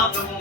ஆகும்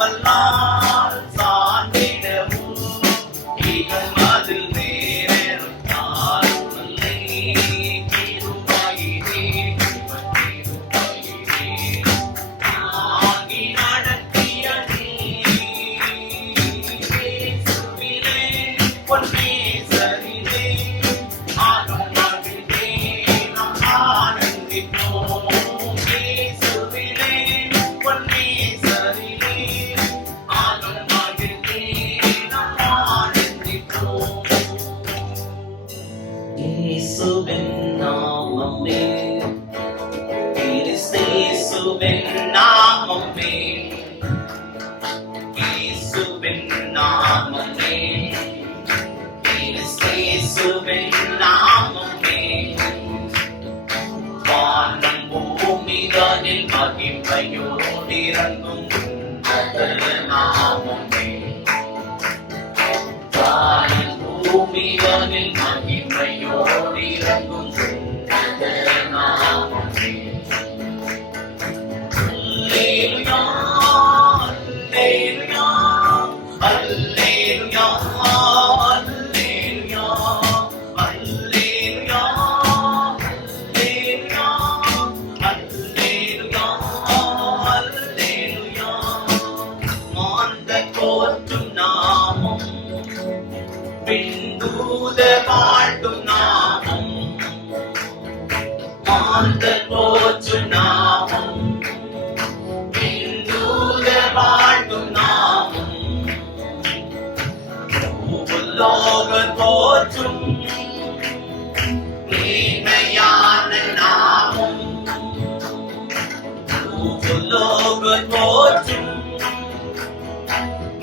வல்லால் சார்ந்திடவும் இகம் அதில் வேறொரு யாரும் இல்லை. கிருபையிலே தாங்கி நடத்திய இயேசுவிலே பொன்னேசரிலே ஆகும் மகிழ்வே நாம் ஆனந்திப்போம். இயேசுவிலே பொன்னேசரிலே ஆகும் மகிழ்வே நாம் ஆனந்திப்போம். இயேசுவின் நாமமே இயேசுவின் நாமமே இயேசுவின் நாமமே இயேசுவின் நாமமே வானம் பூமிகளில் மகிமையோடு இறங்கும் நாமமே வானம் பூமிகளில் மகிமையோடு இறங்கும் நாமமே. Alleluia, alleluia, alleluia, alleluia, alleluia, alleluia, alleluia. மாந்தர் போற்றும் நாமம் விண்தூதர் வாழ்த்தும் நாமம். மாந்தர் போற்றும் நாமம் விண்தூதர் வாழ்த்தும் நாமம். உலோகர் போற்றும் மேன்மையான நாமம். உலோகர் போற்றும்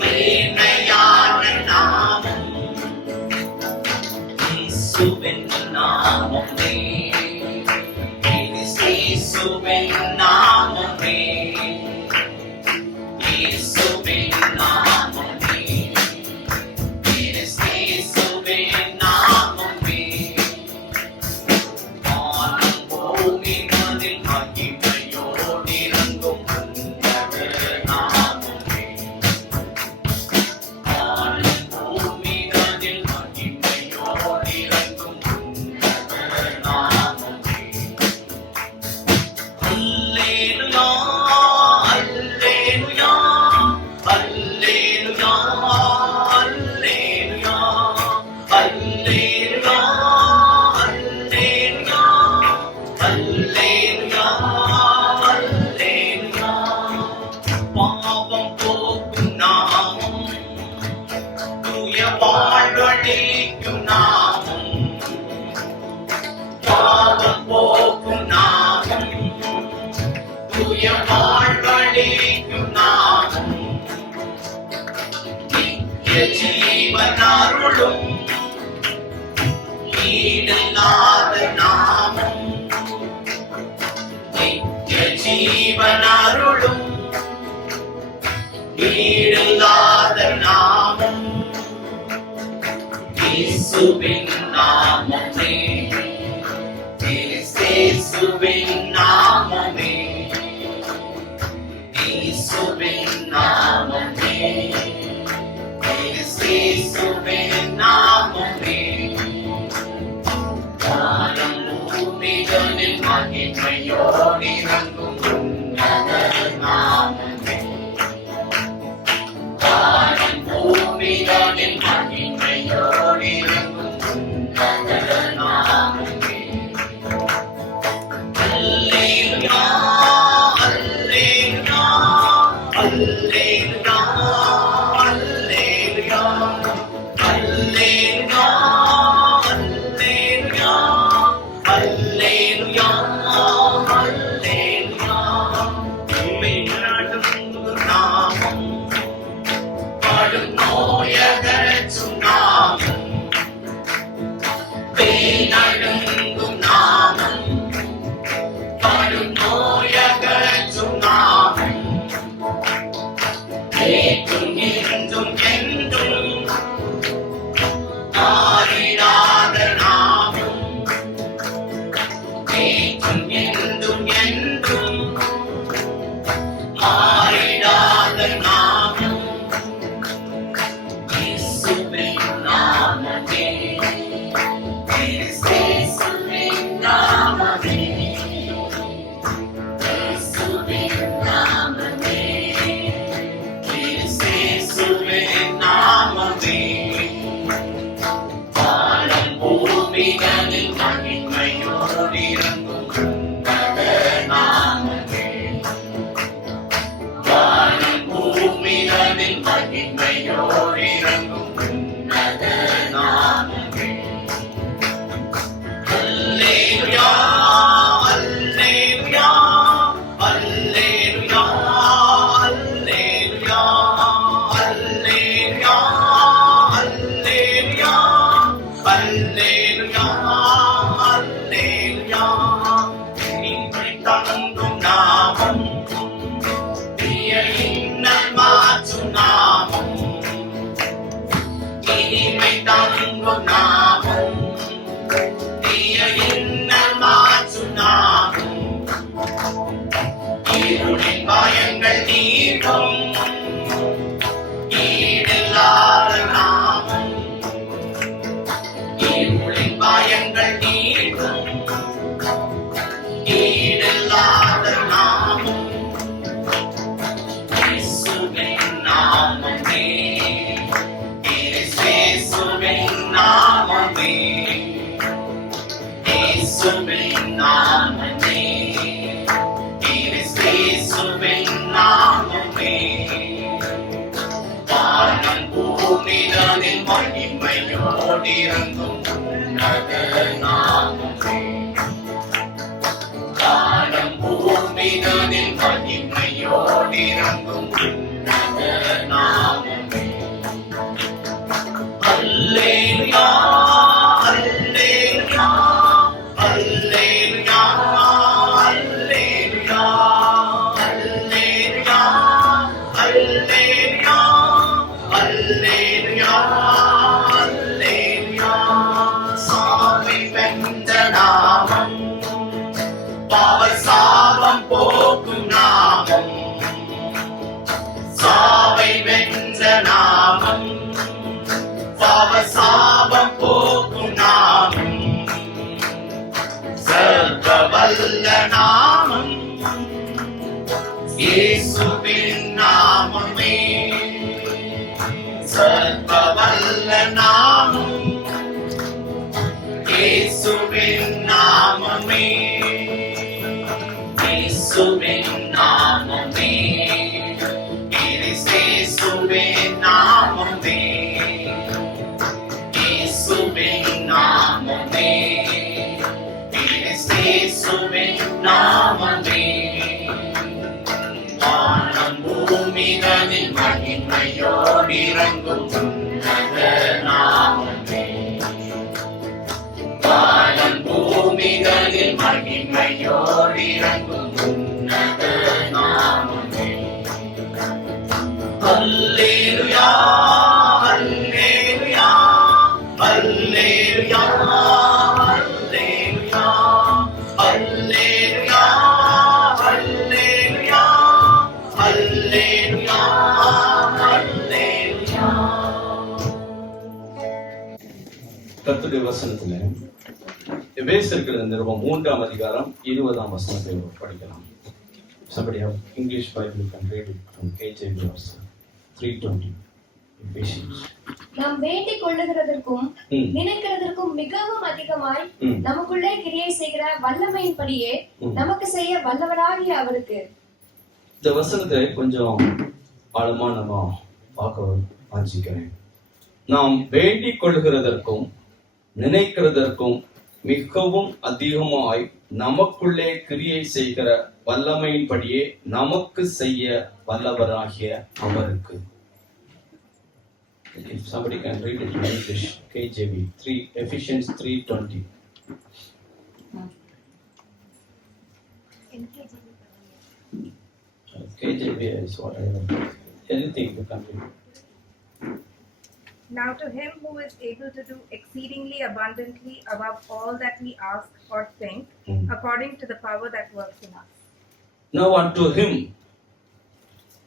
மேன்மையான நாமம். இயேசுவின் நாமமே இயேசுவின் நாமமே இயேசுவின் நாமமே இயேசுவின் நாமமே வானம் பூமிகளில் மகிமையோடு இறங்கும் உன்னத நாமமே. வானம் பூமிகளில் மகிமையோடு இறங்கும் உன்னத நாமமே. அல்லேலூயா, அல்லேலூயா, அல்லேலூயா, அல்லேலூயா, அல்லேலூயா, அல்லேலூயா, அல்லேலூயா, அல்லேலூயா. பாவம் போக்கும் நாமம் தூய வாழ்வழிக்கும் நாமம். பாவம் போக்கும் நாமம் தூய வாழ்வழிக்கும் நாமம். நித்திய ஜீவன் அருளும் ஈடில்லாத நாமம். நித்திய ஜீவன் அருளும் ஈடில்லாத நாமம். இயேசுவின் நாமமே இயேசுவின் நாமமே இயேசுவின் நாமமே இயேசுவின் நாமமே. வானம் பூமிகளில் மகிமையோடு இறங்கும் உன்னத நாமமே. வானம் பூமிகளில் மகிமையோடு இறங்கும் உன்னத நாமமே. அல்லேலூயா, அல்லேலூயா, அல்லேலூயா, அல்லேலூயா, அல்லேலூயா, அல்லேலூயா, அல்லேலூயா, உம்மை நடுங்கும் நாமம் படும் நோயகற்றும் நாமம். பேய் நடுங்கும் நாமம் படும் நோயகற்றும் நாமம். நேற்றும் இன்றும் என்றும் மாறிடாத நாமம். நேற்றும் இன்றும் என்றும் மாறிடாத நாமம். மாற்றும் நாமம், இனிமை தங்கும் நாமம், தீய இன்னல் மாற்றும் நாமம், இருளின் பயங்கள் நீக்கும் ஈடில்லாத நாமம், இருளின் பயங்கள் நீக்கும் ஈடில்லாத நாமம், இயேசுவின் நாமமே, இயேசுவின் நாமமே, இயேசுவின் நாமமே, இயேசுவின் நாமமே, வானம் பூமிதனில் மகிமையோடு இறங்கும் உன்னத நாமமே, வானம் பூமிதனில் மகிமையோடு இறங்கும் உன்னத நாமமே. அல்லேலூயா, அல்லேலூயா, அல்லேலூயா, அல்லேலூயா, அல்லேலூயா, அல்லேலூயா, அல்லேலூயா, அல்லேலூயா. சாவை வென்ற நாமம், பாவ சாபம் போக்கும் நாமம், சாவை வென்ற நாமம், பாவ சாபம் போக்கும் நாமம், சர்வ வல்ல நாமம், இயேசுவின் நாமமே, சர்வ வல்ல நாமம், இயேசுவின் நாமமே, இயேசுவின் நாமமே, இயேசுவின் நாமமே, இயேசுவின் நாமமே, இயேசுவின் நாமமே, வானம் பூமிதனில் மகிமையோடு இறங்கும் உன்னத நாமமே, வானம் பூமிதனில் மகிமையோடு இறங்கும் உன்னத நாமமே. அல்லேலூயா, அல்லேலூயா, அல்லேலூயா, அல்லேலூயா, அல்லேலூயா, அல்லேலூயா, அல்லேலூயா, அல்லேலூயா. கர்த்தருடைய வசனத்துல எபேசியர் நிருபம் 3ஆம் அதிகாரம் 20ஆம் வசனத்தை படிக்கலாம். Somebody have English Bible, you can read it from KJV verse 320. Ephesians. நாம் வேண்டிக் கொள்ளுகிறதற்கும் நினைக்கிறதற்கும் மிகவும் அதிகமாய் நமக்குள்ளே கிரியை செய்கிற வல்லமையின்படியே நமக்கு செய்ய வல்லவராகிய அவருக்கு. இந்த வசனத்தை கொஞ்சம் ஆழமா நம்ம பார்க்க வாஞ்சிக்கிறேன். நாம் வேண்டிக் கொள்ளுகிறதற்கும் நினைக்கிறதற்கும் மிகவும் அதிகமாய் நமக்குள்ளே கிரியை செய்கிற வல்லமையின்படியே நமக்கு செய்ய வல்லவராகிய அவருக்கு. If somebody can read it in English, KJV 3, Ephesians 3:20. KJV is what I have. Anything you can read. Now to him who is able to do exceedingly abundantly above all that we ask or think, according to the power that works in us. Now unto him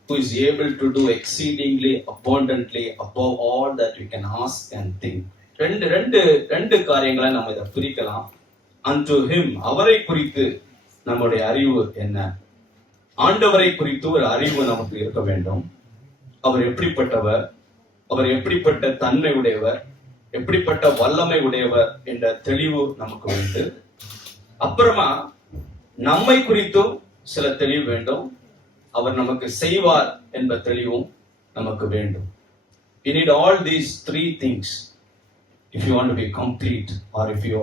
who is able to do exceedingly abundantly above all that we can ask and think. ரெண்டு காரியங்களை நம்ம இதை பிரிக்கலாம். unto him, அவரை குறித்து நம்முடைய அறிவு என்ன? ஆண்டவரை குறித்து ஒரு அறிவு நமக்கு இருக்க வேண்டும். அவர் எப்படிப்பட்டவர், அவர் எப்படிப்பட்ட தன்மை உடையவர், எப்படிப்பட்ட வல்லமை உடையவர் என்ற தெளிவு நமக்கு உண்டு. அப்புறமா நம்மை குறித்தும் சில தெளிவு வேண்டும். அவர் நமக்கு செய்வார் என்ற தெளிவும் நமக்கு வேண்டும். You need all these three things if you want to be complete or if you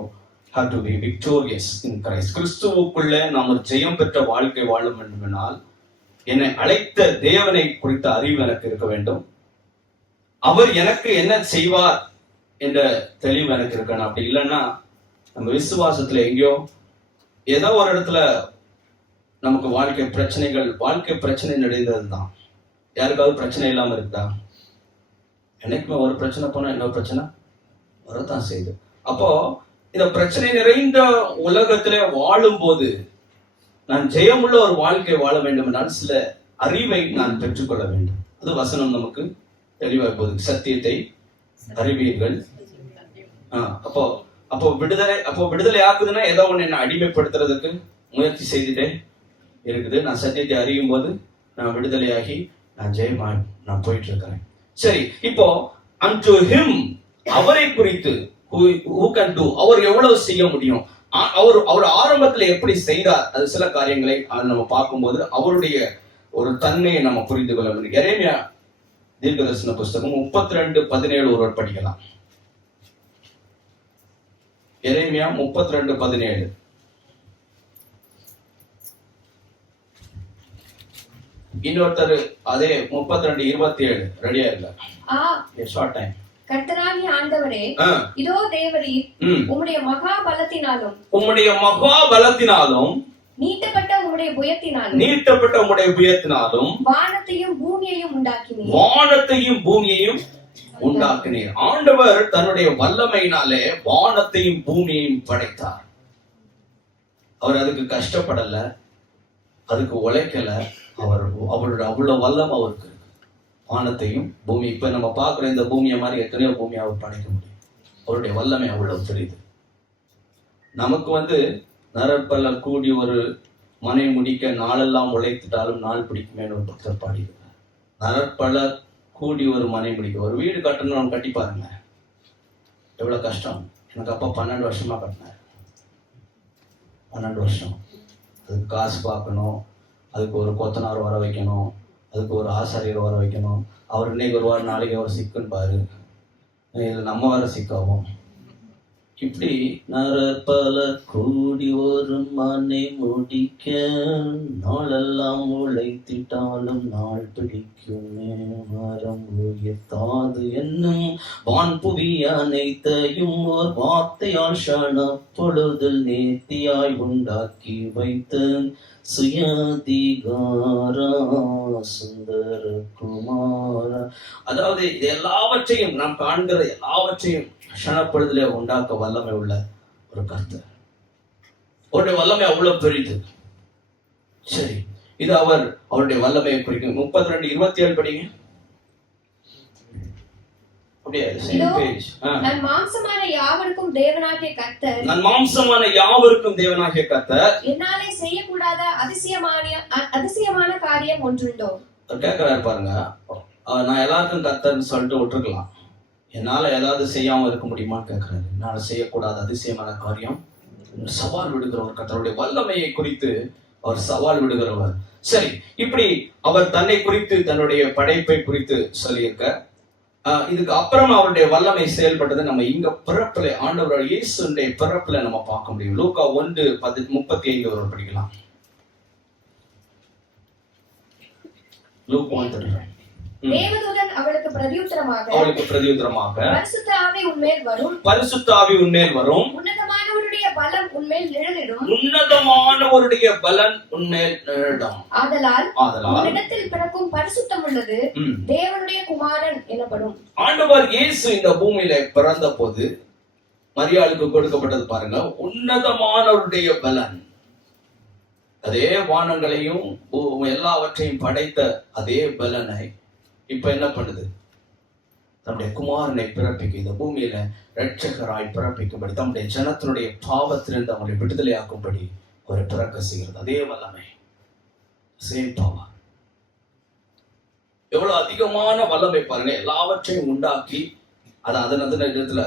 have to be victorious in Christ. கிறிஸ்துவுக்குள்ளே நாம் ஒரு ஜெயம் பெற்ற வாழ்க்கை வாழ வேண்டுமென்றால் என்னை அழைத்த தேவனை குறித்த அறிவு எனக்கு இருக்க வேண்டும். அவர் எனக்கு என்ன செய்வார் என்ற தெளிவு எனக்கு இருக்கணும். அப்படி இல்லைன்னா நம்ம விசுவாசத்துல எங்கேயோ ஏதோ ஒரு இடத்துல நமக்கு வாழ்க்கை பிரச்சனை நிறைந்தது தான். யாருக்காவது பிரச்சனை இல்லாம இருக்குதா? என்னைக்குமே ஒரு பிரச்சனை போனா இன்னொரு பிரச்சனை வரத்தான் செய்யுது. அப்போ இந்த பிரச்சனை நிறைந்த உலகத்திலே வாழும் போது நான் ஜெயமுள்ள ஒரு வாழ்க்கை வாழ வேண்டும் என்றால் சில அறிவை நான் பெற்றுக்கொள்ள வேண்டும். அது வசனம் நமக்கு தெளிவாக போகுது. சத்தியத்தை அறிவீர்கள். அப்போ விடுதலை ஆக்குதுன்னா ஏதோ ஒண்ணு என்ன அடிமைப்படுத்துறதுக்கு முயற்சி செய்துட்டே இருக்குது. நான் சத்தியத்தை அறியும் போது நான் விடுதலையாகி நான் ஜெயமா நான் போயிட்டு இருக்கிறேன். சரி, இப்போ unto him, அவரை குறித்து who can do, அவர் எவ்வளவு செய்ய முடியும், அவர் ஆரம்பத்துல எப்படி செய்தார், அது சில காரியங்களை நம்ம பார்க்கும்போது அவருடைய ஒரு தன்மையை நம்ம புரிந்து கொள்ள முடியும். எரேமியா தீர்க்கதரிசன புஸ்தகம் 32:17 ஒருவர் படிக்கலாம். எரேமியா 32:17. இன்னொருத்தர் அதே 32:27 ரெடியா இல்ல? Short time. கர்த்தராகிய ஆண்டவரே, இதோ தேவரீர் உம்முடைய மகா பலத்தினாலும் நீட்டப்பட்ட உம்முடைய புயத்தினாலும் வானத்தையும் பூமியையும் உண்டாக்கினீர். ஆண்டவர் தன்னுடைய வல்லமையினாலே வானத்தையும் பூமியையும் படைத்தார். அவர் அதுக்கு கஷ்டப்படல, அதுக்கு உழைக்கல. அவருடைய அவ்வளவு வல்லம் அவருக்கு இருக்கு. வானத்தையும் பூமி, இப்ப நம்ம பார்க்கிற இந்த பூமியை மாதிரி எத்தனையோ பூமியை அவர் படைக்க முடியும். அவருடைய வல்லமை அவ்வளவு தெரியுது. நமக்கு நரப்பல கூடி ஒரு மனை முடிக்க நாளெல்லாம் உழைத்துட்டாலும் நாள் பிடிக்குமே ஒரு பக்தர் பாடிக்கிறார். நரப்பல கூடி ஒரு மனை முடிக்க, ஒரு வீடு கட்டணும் கட்டி பாருங்க, எவ்வளவு கஷ்டம். எனக்கு அப்பா 12 வருஷமா கட்டினார். 12 வருஷம். அதுக்கு காசு பார்க்கணும், அதுக்கு ஒரு கொத்தனார் வர வைக்கணும், அதுக்கு ஒரு ஆசாரியர் வர வைக்கணும். அவர் இன்னைக்கு வருவார், நாளைக்கு அவர் சிக்குன்னு பாரு, இதில் நம்ம வர சிக்காவும். இப்படி நரப்பல கூடி ஒரு மனை முடிக்க நாளெல்லாம் உழைத்திட்டாலும் நாள் பிடிக்குமே. மரம் உயர்த்தாது என்னும் வான் புவி அனைத்தையும் ஒரு வார்த்தையால் ஷான பொழுதில் நேர்த்தியாய் உண்டாக்கி வைத்த சுயாதிகாரா சுந்தர குமாரா. அதாவது எல்லாவற்றையும் நாம் காண்கிற எல்லாவற்றையும் க்ஷணப்பொழுதிலே உண்டாக்க வல்லமை உள்ள ஒரு கர்த்தர். அவருடைய வல்லமை அவ்வளவு பெரிது. சரி, இது அவருடைய வல்லமையை குறிக்கும். 32:27 படிங்க. நான் மாம்சமான யாவருக்கும் தேவனாகிய கர்த்தர் என்னாலே செய்யக்கூடாத அதிசயமான காரியம் ஒன்றுண்டோ? கேட்கிறாரு பாருங்க. நான் எல்லாருக்கும் கர்த்தர்னு சொல்லிட்டு விட்டுருக்கலாம். என்னால ஏதாவது செய்யாம இருக்க முடியுமான்னு கேட்கிறாரு. என்னால செய்யக்கூடாத அதிசயமான காரியம், சவால் விடுகிறவர். கர்த்தருடைய வல்லமையை குறித்து அவர் சவால் விடுகிறவர். சரி, இப்படி அவர் தன்னை குறித்து தன்னுடைய படைப்பை குறித்து சொல்லியிருக்க. இதுக்கு அப்புறம் அவருடைய வல்லமை செயல்பட்டது நம்ம இங்க பிறப்பில, ஆண்டவர் இயேசுடைய பிறப்பில நம்ம பார்க்க முடியும். லூக்கா 1:35 வரை படிக்கலாம். லூக் 1:35. தேவதூதன் அவளுக்கு பிரதியுத்தரமாக பரிசுத்த ஆவி உன்மேல் வரும், உன்னதமானவருடைய பலம் உன்மேல் நிழலிடும். ஆதலால் உன்னிடத்தில் பிறக்கும் பரிசுத்தம் உள்ளது தேவனுடைய குமாரன் எனப்படும். ஆண்டவர் இயேசு இந்த பூமியில பிறந்த போது மரியாளுக்கு கொடுக்கப்பட்டது பாருங்க, உன்னதமானவருடைய பலன். அதே வானங்களையும் எல்லாவற்றையும் படைத்த அதே பலனை இப்ப என்ன பண்ணுது? தம்முடைய குமாரனை பிறப்பிக்க, இந்த பூமியில இரட்சகராய் பிறப்பிக்கும்படி, தம்முடைய ஜனத்தினுடைய பாவத்திலிருந்து அவங்களை விடுதலையாக்கும்படி அவரை பிறக்க செய்கிறது. அதே வல்லமை, சேம் பவர். எவ்வளவு அதிகமான வல்லமை பாருங்க. எல்லாவற்றையும் உண்டாக்கி அதன் இடத்துல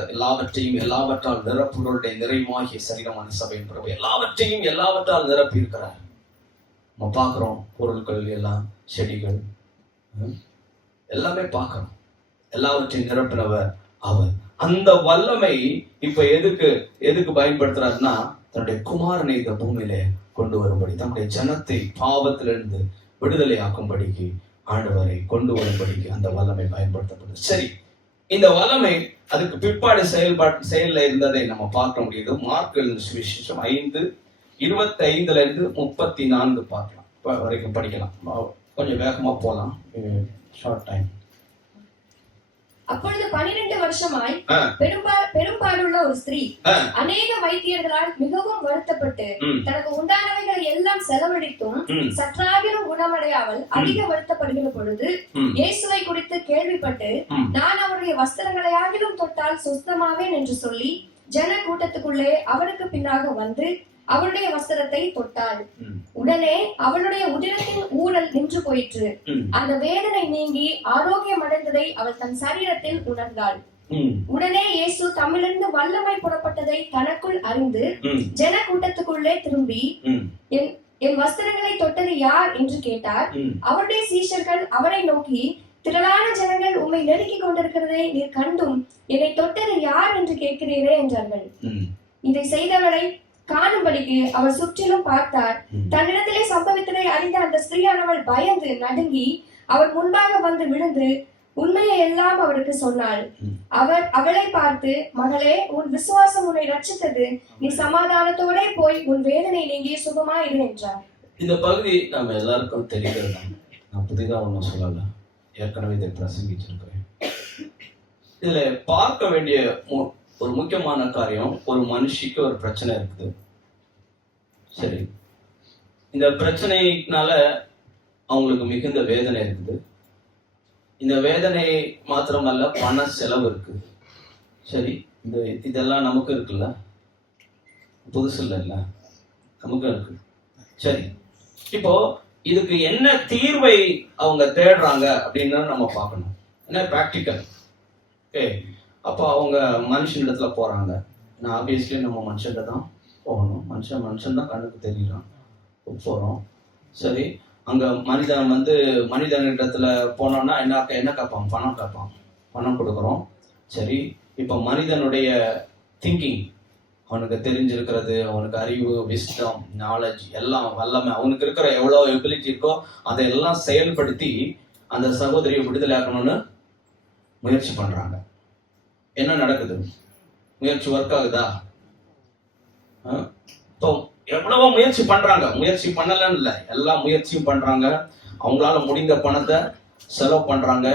எல்லாவற்றால் நிரப்புகளுடைய நிறைவாகிய சரீரமான சபையின் பிறகு எல்லாவற்றால் நிரப்பி இருக்கிறார். நம்ம பார்க்கிறோம், பொருட்கள் எல்லாம், செடிகள் எல்லாமே பார்க்கிறோம். எல்லாவற்றையும் நிரப்பினவர் அவர். அந்த வல்லமை இப்ப எதுக்கு பயன்படுத்துறாருன்னா, தன்னுடைய குமாரனை இந்த பூமியில கொண்டு வரும்படி, தன்னுடைய ஜனத்தை பாவத்திலிருந்து விடுதலை ஆக்கும்படிக்கு, ஆண்டவரை கொண்டு வரும்படிக்கு அந்த வல்லமை பயன்படுத்தப்படுது. சரி, இந்த வல்லமை அதுக்கு பிற்பாடு செயல்ல இருந்ததை நம்ம பார்க்க முடியுது. மார்க் எழுதின சுவிசேஷம் 5:25 34 பார்க்கலாம் வரைக்கும் படிக்கலாம். கொஞ்சம் வேகமா போலாம். Short time. அப்பொழுது 12 வருஷமாய் ஆ. பெரும்பாடுள்ள ஒரு ஸ்திரீ ஆ. அநேக வைத்தியர்களால் மிகவும் வருத்தப்பட்டு ம். தனக்கு உண்டானவைகளை எல்லாம் செலவழித்தும் ம். சற்றாகிலும் குணமடையாமல் அதிக வருத்தப்படுகிற பொழுது ம். இயேசுவை குறித்து கேள்விப்பட்டு ம். நான் அவருடைய வஸ்திரங்களை ஆகிலும் தொட்டால் சுஸ்தமாவேன் என்று சொல்லி ஜன கூட்டத்துக்குள்ளே அவருக்கு பின்னாக வந்து அவருடைய வஸ்திரத்தை தொட்டாள். ம். உடனே அவளுடைய உதிரத்தின் ஊரல் நின்று போயிற்று. ம். அந்த வேதனை நீங்கி ஆரோக்கியம் அடைந்ததை அவள் தன் சரீரத்தில் உணர்ந்தாள். ம். உடனே இயேசு தம்மிலிருந்து வல்லமை புறப்பட்டதை தனக்குள் அறிந்து ம். ஜன கூட்டத்துக்குள்ளே திரும்பி ம். என் வஸ்திரங்களை தொட்டது யார் என்று கேட்டார். ம். அவருடைய சீஷர்கள் அவரை நோக்கி, திரளான ஜனங்கள் உம்மை நெருக்கிக் கொண்டிருக்கிறதை நீர் கண்டும் என்னை தொட்டது யார் என்று கேட்கிறீரே என்றார்கள். ம். இதை செய்தவரை காணும்படிக்கு அவர் சுற்றிலும் பார்த்தார். தன்னிடத்திலே சம்பவித்ததை அறிந்த அந்த ஸ்திரீயானவள் பயந்து நடுங்கி அவர் முன்பாக வந்து விழுந்து உண்மையை எல்லாம் அவருக்கு சொன்னாள். அவர் அவளை பார்த்து, மகளே, உன் விசுவாசம் உன்னை ரட்சித்தது, நீ சமாதானத்தோட போய் உன் வேதனை நீங்கி சுகமாயிரு என்றார். இந்த பகுதி நம்ம எல்லாருக்கும் தெரிகிறது. நான் புதிதா ஒன்றும் சொல்லல, ஏற்கனவே இதை பிரசங்கிச்சிருக்கிறேன். இதுல பார்க்க வேண்டிய ஒரு முக்கியமான காரியம், ஒரு மனுஷிக்கு ஒரு பிரச்சனை இருக்குது. சரி, இந்த பிரச்சனைனால அவங்களுக்கு மிகுந்த வேதனை இருக்குது. இந்த வேதனை மாத்திரமல்ல, பண செலவு இருக்கு. சரி, இதெல்லாம் நமக்கு இருக்குல்ல, புதுசு இல்ல, நமக்கு இருக்கு. சரி, இப்போ இதுக்கு என்ன தீர்வை அவங்க தேடுறாங்க அப்படின்னு நம்ம பார்க்கணும். என்ன பிராக்டிக்கல். ஓகே, அப்போ அவங்க மனுஷனிடத்துல போறாங்க. நான் ஆப்வியஸ்லி நம்ம மனுஷன்கிட்ட தான் போகணும். மனுஷன் தான் கண்ணுக்கு தெரியலாம். போகிறோம். சரி, அங்க மனிதனிடத்துல போனோம்னா என்ன கேட்பான்? பணம் கேட்பான். பணம் கொடுக்குறோம். சரி, இப்போ மனிதனுடைய திங்கிங், அவனுக்கு தெரிஞ்சிருக்கிறது, அவனுக்கு அறிவு, விஸ்டம், நாலேஜ் எல்லாம் வல்லமை, அவனுக்கு இருக்கிற எவ்வளோ எபிலிட்டி இருக்கோ அதையெல்லாம் செயல்படுத்தி அந்த சகோதரியை விடுதலை ஆக்கணும்னு முயற்சி பண்றாங்க. என்ன நடக்குது? முயற்சி ஒர்க் ஆகுதா? இப்போ எவ்வளவோ முயற்சி பண்றாங்க. முயற்சி பண்ணலன்னு இல்லை, எல்லா முயற்சியும் பண்றாங்க. அவங்களால முடிந்த பணத்தை செலவு பண்றாங்க.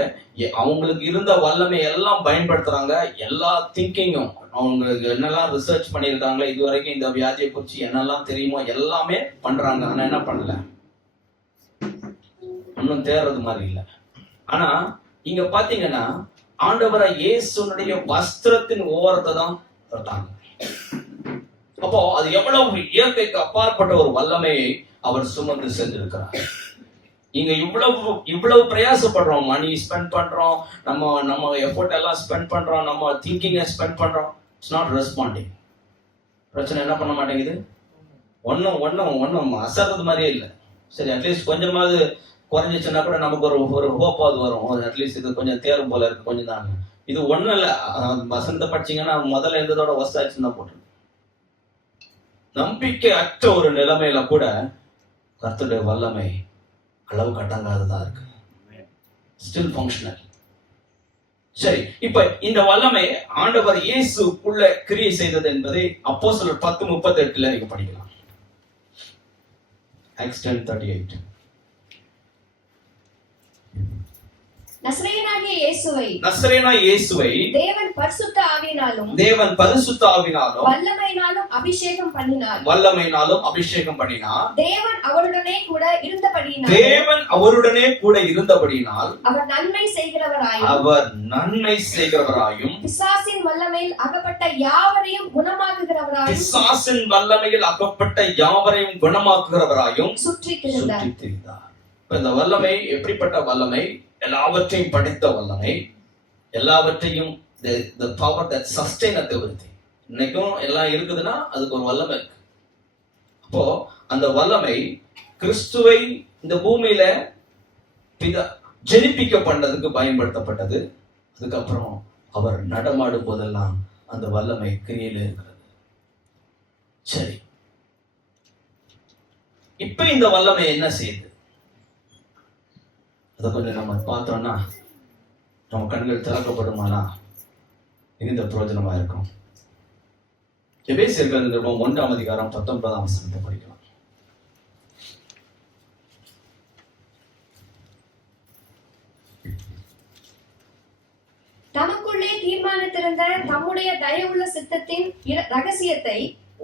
அவங்களுக்கு இருந்த வல்லமை எல்லாம் பயன்படுத்துறாங்க. எல்லா திங்கிங்கும், அவங்க என்னெல்லாம் ரிசர்ச் பண்ணியிருக்காங்களோ இது வரைக்கும் இந்த வியாதியை குறித்து என்னெல்லாம் தெரியுமோ எல்லாமே பண்றாங்க. ஆனா என்ன பண்ணல, ஒன்னும் தேர்றது மாதிரி இல்லை. ஆனா இங்க பாத்தீங்கன்னா ஆண்டவரை இயேசுனுடைய வஸ்திரத்தின் ஓரத்தை தான் தொட்டாங்க. அப்போ அது எவ்வளவு இயற்கைக்கு அப்பாற்பட்ட ஒரு வல்லமையை அவர் சுமந்து செஞ்சிருக்கிறார். இங்க இவ்வளவு பிரயாசப்படுறோம், மணி ஸ்பெண்ட் பண்றோம், நம்ம எஃபோர்ட் எல்லாம் ஸ்பெண்ட் பண்றோம், நம்ம திங்கிங்கை ஸ்பெண்ட் பண்றோம். It's not responding. பிரச்சனை என்ன பண்ண மாட்டேங்குது, ஒன்னும் அசர்றது மாதிரியே இல்லை. சரி, அட்லீஸ்ட் கொஞ்சமாவது குறைஞ்சிச்சுன்னா கூட நமக்கு ஒரு ஹோப்பாவது வரும். அட்லீஸ்ட் இது கொஞ்சம் தேரும் போல இருக்கு, கொஞ்சம் தாங்க. இது ஒன்றும் இல்லை. வசந்த படிச்சிங்கன்னா முதல்ல இருந்ததோட வஸ்தாச்சுன்னு தான் போட்டு. நம்பிக்கை அற்ற ஒரு நிலைமையில கூட கர்த்தருடைய வல்லமை அளவு கட்டங்காததான் இருக்கு. Still functional. சரி, இப்ப இந்த வல்லமை ஆண்டவர் இயேசுக்குள்ள கிரியை செய்தது என்பதை அப்போஸ்தலர் 10:38 நீங்க படிக்கலாம். Acts 10:38. நசரேயனாகிய இயேசுவை தேவன் பரிசுத்த ஆவியினாலும் வல்லமையினாலும் அபிஷேகம் பண்ணினார். தேவன் அவருடனே கூட இருந்தபடியினால் அவர் நன்மை செய்கிறவராயும் பிசாசின் வல்லமையில் அகப்பட்ட யாவரையும் குணமாக்குகிறவராயும் சுற்றித் திரிந்தார். இந்த வல்லமை எப்படிப்பட்ட வல்லமை? எல்லாவற்றையும் படைத்த வல்லமை, எல்லாவற்றையும் the power that sustaineth everything. இன்னைக்கும் எல்லாம் இருக்குதுன்னா அதுக்கு ஒரு வல்லமை இருக்கு. அப்போ அந்த வல்லமை கிறிஸ்துவை இந்த பூமியில ஜெனிப்பிக்க பண்ணதுக்கு பயன்படுத்தப்பட்டது. அதுக்கப்புறம் அவர் நடமாடும் போதெல்லாம் அந்த வல்லமை கிரியையில இருக்கிறது. சரி, இப்ப இந்த வல்லமை என்ன செய்யுது? அதை கொஞ்சம் நம்ம பார்த்தோம்னா நம்ம கண்கள் திறக்கப்படுமானா மிகுந்த பிரயோஜனமா இருக்கும். எபேசியர்கள் நிருபம் 1ஆம் அதிகாரம் 19ஆம் வசனத்தை படிக்கலாம். தீர்மானித்திருந்த தம்முடைய தயவுள்ள சித்தத்தின் ரகசியத்தை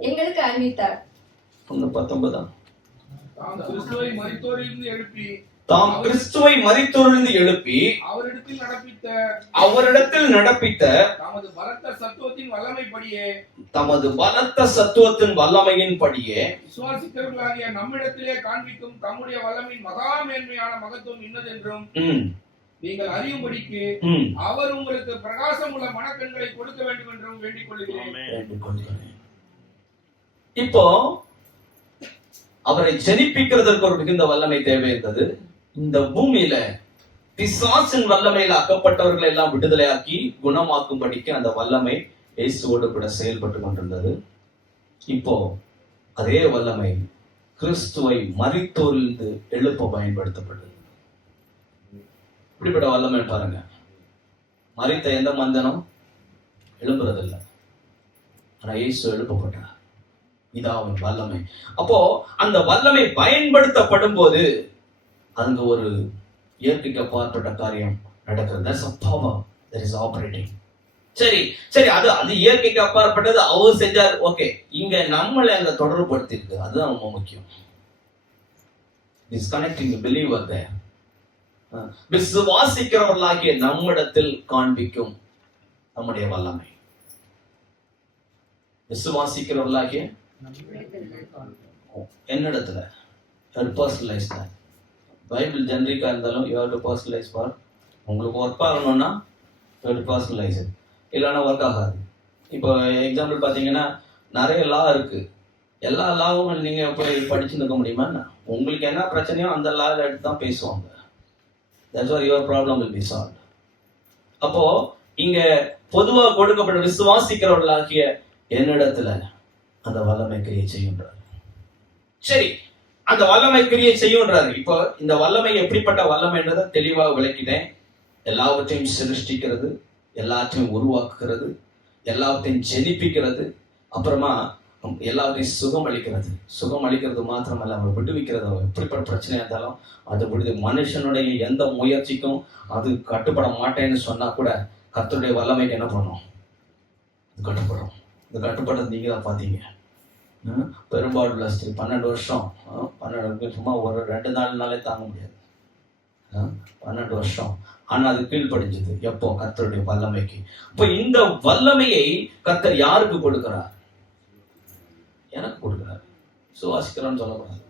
எங்களுக்கு அறிவித்தார். 19 தாம் கிறிஸ்துவை மரித்தோரிலிருந்து எழுப்பி அவரிடத்தில் நடப்பித்த தமது பலத்த சத்துவத்தின் வல்லமையின்படியே விசுவாசிக்கிறவர்களாகிய நம்மிடத்திலே காண்பிக்கும் தம்முடைய வல்லமையின் மகா மேன்மையான மகத்துவம் இன்னதென்றும் நீங்கள் அறியும்படிக்கு அவர் உங்களுக்கு பிரகாசம் உள்ள மனக்கண்களை கொடுக்க வேண்டும் என்றும் வேண்டிக் கொள்கிறேன். இப்போ அவரை ஜெனிப்பிக்கிறதற்கு ஒரு மிகுந்த வல்லமை தேவை இருந்தது. இந்த பூமியில பிசாசின் வல்லமையில அகப்பட்டவர்களை எல்லாம் விடுதலையாக்கி குணமாக்கும்படிக்கு அந்த வல்லமை இயேசுவோடு கூட செயல்பட்டு கொண்டிருந்தது. இப்போ அதே வல்லமை கிறிஸ்துவை மரித்தோரிலிருந்து எழுப்ப பயன்படுத்தப்பட்டது. இப்படிப்பட்ட வல்லமை பாருங்க. மரித்த எந்த மந்தனும் எழும்புறதில்லை, ஆனா இயேசு எழுப்பப்பட்டார். இதான் அவன் வல்லமை. அப்போ அந்த வல்லமை பயன்படுத்தப்படும் போது அங்க ஒரு இயற்கைக்கு அப்பாற்பட்ட காரியம் நடக்கிறது. That's a power that is operating. சரி சரி, அது இயற்கைக்கு அப்பாற்பட்டது, அவர் செஞ்சார். ஓகே, இங்க நம்மளை அங்க தொடர்புபடுத்தி இருக்கு. அதுதான் ரொம்ப முக்கியம். Is connecting the believer there. விசுவாசிக்கிறவர்களாகிய நம்மிடத்தில் காண்பிக்கும் நம்முடைய வல்லமை. விசுவாசிக்கிறவர்களாகிய என்னிடத்துல பர்சனலைஸ் தான். பைபிள் ஜெனரிக்கா இருந்தாலும் you have to personalise for. உங்களுக்கு ஒர்க் ஆகணும்னா you have to personalise it, இல்லைன்னா ஒர்க் ஆகாது. இப்போ எக்ஸாம்பிள் பார்த்தீங்கன்னா நிறைய லா இருக்கு. எல்லா லாவும் நீங்க போய் படிச்சு நிற்க முடியுமா? உங்களுக்கு என்ன பிரச்சனையோ அந்த லாவில் எடுத்து தான் பேசுவாங்க. That's why your problem will be solved. அப்போ இங்க பொதுவா கொடுக்கப்பட்ட விசுவாசிக்கிறவர்களாகிய என்னிடத்துல அந்த வல்லமை கிரியை செய்யுன்றாரு. சரி, அந்த வல்லமை கிரியை செய்யுன்றாரு. இப்போ இந்த வல்லமை எப்படிப்பட்ட வல்லமைன்றதை தெளிவாக விளக்கிட்டேன். எல்லாவற்றையும் சிருஷ்டிக்கிறது, எல்லாத்தையும் உருவாக்குகிறது, எல்லாத்தையும் ஜெனிப்பிக்கிறது, அப்புறமா எல்லாத்தையும் சுகம் அளிக்கிறது. சுகம் அளிக்கிறது மாத்திரமல்ல, அவர் விடுவிக்கிறது. எப்படிப்பட்ட பிரச்சனையா இருந்தாலும் அது விடுது. மனுஷனுடைய எந்த முயற்சிக்கும் அது கட்டுப்பட மாட்டேன்னு சொன்னா கூட கர்த்தருடைய வல்லமைக்கு என்ன பண்ணும்? இது கட்டுப்படும். இது கட்டுப்படுறது நீங்க தான் பார்த்தீங்க. பெரும்பாடுள்ள ஸ்திரீ 12 வருஷம், 12 சும்மா ஒரு 2 நாளே தாங்க முடியாது. 12 வருஷம். ஆனா அது கீழ்ப்படிஞ்சது. எப்போ? கர்த்தருடைய வல்லமைக்கு. இப்போ இந்த வல்லமையை கர்த்தர் யாருக்கு கொடுக்கிறார்? எனக்கு கொடுக்கிறார். விசுவாசிக்கிறான்னு சொல்லக்கூடாது.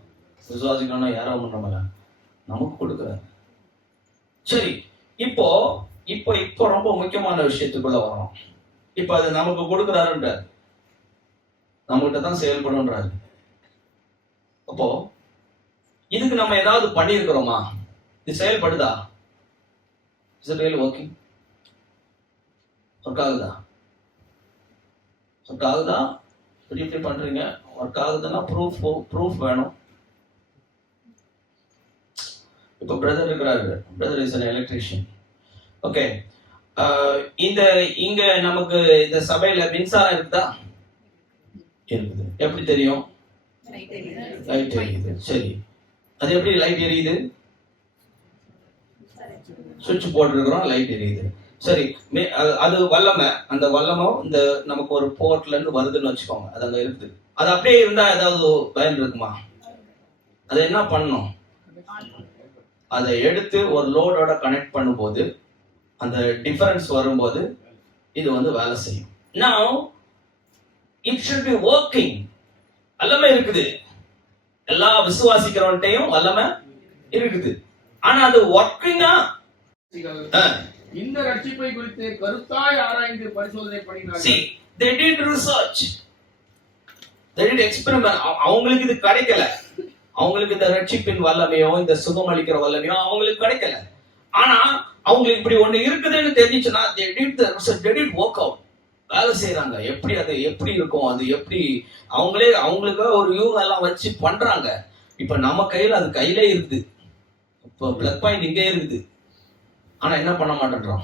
விசுவாசிக்கணும்னா யாரோ நம்மள நமக்கு கொடுக்கிறார். சரி, இப்போ இப்போ இப்போ ரொம்ப முக்கியமான விஷயத்துக்குள்ள வரோம். இப்ப அது நமக்கு கொடுக்கிறாருன்றார், நம்மகிட்ட தான் செயல்படுன்றாரு. அப்போ இதுக்கு நம்ம ஏதாவது பண்ணியிருக்கிறோமா? இது செயல்படுதா? Is it really working? Work ஆகுதா? ஒர்க் ஆகுதா? இப்படி பண்றீங்க, ஒர்க் ஆகுதுன்னா ப்ரூஃப் வேணும். இப்போ பிரதர் இருக்கிறாரு. Brother is an electrician. Okay, இங்க நமக்கு இந்த சபையில மின்சாரம் இருக்குதா? இருக்குது. எப்படி தெரியும்? லைட் எரியுது. சரி, அது எப்படி லைட் எரியுது? சுவிட்ச் போட்டுருக்கிறோம், லைட் எரியுது. சரி, அது வல்லமை. அந்த வல்லமை இந்த நமக்கு ஒரு போர்ட்ல இருந்து வருதுன்னு வச்சுக்கோங்க, அது அங்க இருக்குது. அது அப்படியே இருந்தா ஏதாவது பயன் இருக்குமா? அதை என்ன பண்ணும்? அதை எடுத்து ஒரு லோடோட கனெக்ட் பண்ணும்போது அந்த டிஃபரன்ஸ் வரும்போது இது வேலை செய்யும். Now it should be working. வல்லமை இருக்குது. எல்லா விசுவாசிக்கிறவன்ட்டையும் வல்லமை இருக்குது. ஆனா அது ஒர்க்கிங்கா? இந்த ரட்சிப்பை குறித்து கருத்தாய் ஆராய்ந்து பரிசோதனை பண்ணினார்கள். See, they did research. They did experiment. அவங்களுக்கு இது கிடைக்கல. அவங்களுக்கு இந்த ரட்சிப்பின் வல்லமையோ இந்த சுகம் அளிக்கிற வல்லமையோ அவங்களுக்கு கிடைக்கல. ஆனா அவங்களுக்கு இப்படி ஒண்ணு இருக்குதுன்னு தெரிஞ்சுச்சுன்னா they did the research, they did work out. வேலை செய்யறாங்க. எப்படி அது எப்படி இருக்கும், அது எப்படி அவங்களுக்கு ஒரு யூகம் எல்லாம் வச்சு பண்றாங்க. இப்ப நம்ம கையில அது கையிலே இருக்குது. இப்போ பிளக் பாயிண்ட் இங்கே இருக்குது. ஆனா என்ன பண்ண மாட்டேன்றோம்?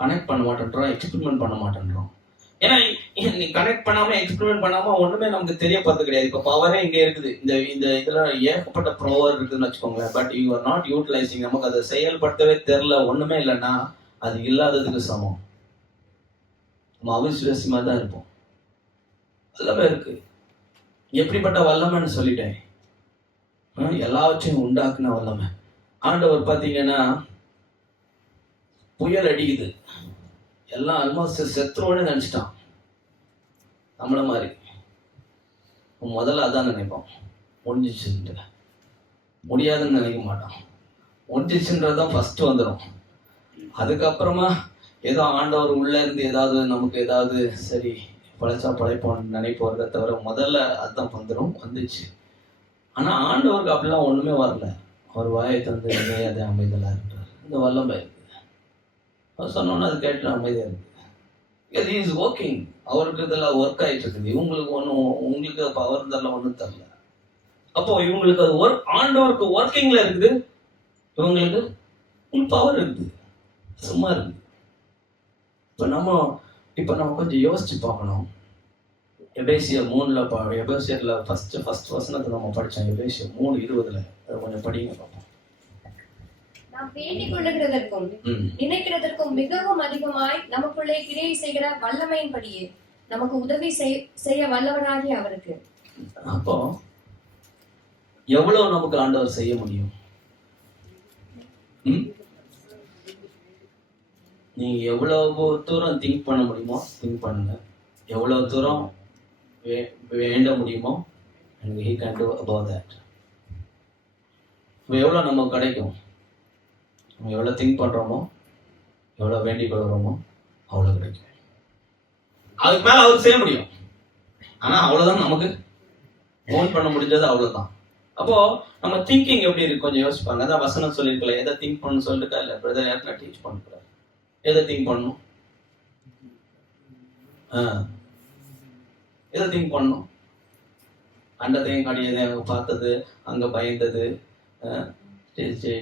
கனெக்ட் பண்ண மாட்டேன்றோம், எக்ஸ்பெரிமெண்ட் பண்ண மாட்டேன்றோம். ஏன்னா நீ கனெக்ட் பண்ணாம எக்ஸ்பெரிமெண்ட் பண்ணாம ஒண்ணுமே நமக்கு தெரியப்படுறது கிடையாது. இப்ப பவரே இங்க இருக்குது. இந்த இதுல ஏகப்பட்ட பவர் இருக்குதுன்னு வச்சுக்கோங்களேன். But you are not utilising. நமக்கு அதை செயல்படுத்தவே தெரியல, ஒண்ணுமே இல்லைன்னா அது இல்லாததுக்கு சமம். நம்ம அவிசுவாசியமா தான் இருப்போம். வல்லமை இருக்கு. எப்படிப்பட்ட வல்லமைன்னு சொல்லிட்டேன், எல்லாவற்றையும் உண்டாக்குன வல்லமை. ஆண்டவர் பார்த்தீங்கன்னா புயல் அடிக்குது, எல்லாம் ஆல்மோஸ்ட் செத்துருவோன்னு நினைச்சிட்டான். நம்மள மாதிரி முதல்ல அதான் நினைப்போம், முடிஞ்சிச்சுன்ட்டு. முடியாதுன்னு நினைக்க மாட்டான். முடிஞ்சிச்சுன்றதான் ஃபர்ஸ்ட் வந்துடும். அதுக்கப்புறமா ஏதோ ஆண்டவர் உள்ள இருந்து ஏதாவது நமக்கு ஏதாவது சரி பழைச்சா பழைப்போம்னு நினைப்போறதை தவிர முதல்ல அதுதான் வந்துச்சு. ஆனா ஆண்டவருக்கு அப்படிலாம் ஒண்ணுமே வரல. அவர் வாயை தந்து அதை அமைதலா இருக்கிறார். இந்த வல்லமை இருக்கு. அவர் சொன்னோன்னு அது கேட்டு அமைதியா இருக்கு. He is working. அவருக்கு இதெல்லாம் ஒர்க் ஆயிட்டு இருக்குது. இவங்களுக்கு உங்களுக்கு பவர் இதெல்லாம் ஒன்றும் தரல. அப்போ இவங்களுக்கு அது ஆண்டவருக்கு ஒர்க்கிங்ல இருக்குது, இவங்களுக்கு பவர் இருக்குது, சும்மா இருக்கு. இப்ப நம்ம கொஞ்சம் யோசிச்சு பார்க்கணும். எபேசியர் 3ல எபேசியர்ல ஃபர்ஸ்ட் வசனத்தை நம்ம படிச்சோம். எபேசியர் 3:20 அதை கொஞ்சம் படிங்க பார்ப்போம். நாம் வேண்டிக் கொள்ளுகிறதற்கும் நினைக்கிறதற்கும் மிகவும் அதிகமாய் நமக்குள்ளே கிரியை செய்கிற வல்லமையின்படியே நமக்கு உதவி செய்ய வல்லவராகி அவருக்கு. அப்போ எவ்வளவு நமக்கு ஆண்டவர் செய்ய முடியும்? நீங்க எவ்வளவு தூரம் திங்க் பண்ண முடியுமோ திங்க் பண்ணுங்க. எவ்வளவு தூரம் வேண்ட முடியுமோ he can do above that. எவ்வளவு நமக்கு கிடைக்கும்? நம்ம எவ்வளவு திங்க் பண்றோமோ, எவ்வளவு வேண்டிக் கொள்றோமோ அவ்வளவு கிடைக்கும். அதுக்கு மேல அவர் செய்ய முடியும். ஆனா அவ்வளவுதான் நமக்கு ஓன் பண்ண முடிஞ்சது, அவ்வளவுதான். அப்போ நம்ம திங்கிங் எப்படி இருக்கு கொஞ்சம் யோசிப்பாங்க. அதான் வசனம் சொல்லியிருக்கல, எதை திங்க் பண்ணு சொல்லிருக்கா இல்ல பிரதர் யாருக்குல டீச் பண்ணக்கூடாது. எதை திங்க் பண்ணணும்? எதை திங்க் பண்ணணும்? அண்டத்தையும் கடியதையும் பார்த்தது, அங்க பயந்தது,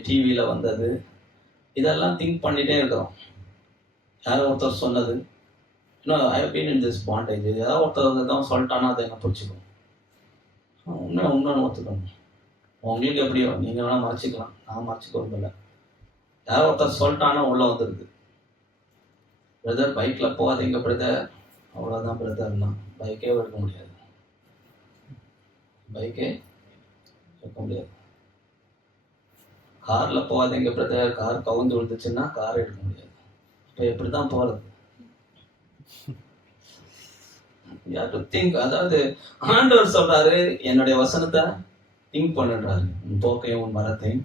டிவியில வந்தது, இதெல்லாம் திங்க் பண்ணிட்டே இருக்கிறோம். யாரோ ஒருத்தர் சொன்னது, இன்னும் I have been in this bondage, ஏதாவது ஒருத்தர் தான் சொல்லிட்டானா அதை என்ன பிடிச்சிக்கும். உண்மைன்னு ஒத்துக்கணும். உங்களுக்கு எப்படியோ நீங்க வேணா மறைச்சிக்கலாம், நான் மறைச்சிக்க விரும்பல. யாரோ ஒருத்தர் சொல்லிட்டானா உள்ள வந்துருது. பிரதர் பைக்ல போகாதீங்க பிரதர், அவ்வளவுதான் பிரதர்னா பைக்கே எடுக்க முடியாது. பைக்கே எடுக்க முடியாது. கார்ல போகாதீங்க பிரதர், கார் கவுந்து விழுந்துச்சுன்னா கார் எடுக்க முடியாது. இப்ப எப்படிதான் போறது? அதாவது ஆண்டவர் சொல்றாரு, என்னுடைய வசனத்தை திங்க் பண்ணுறாரு. உன் போக்கையும் உன் மரத்தையும்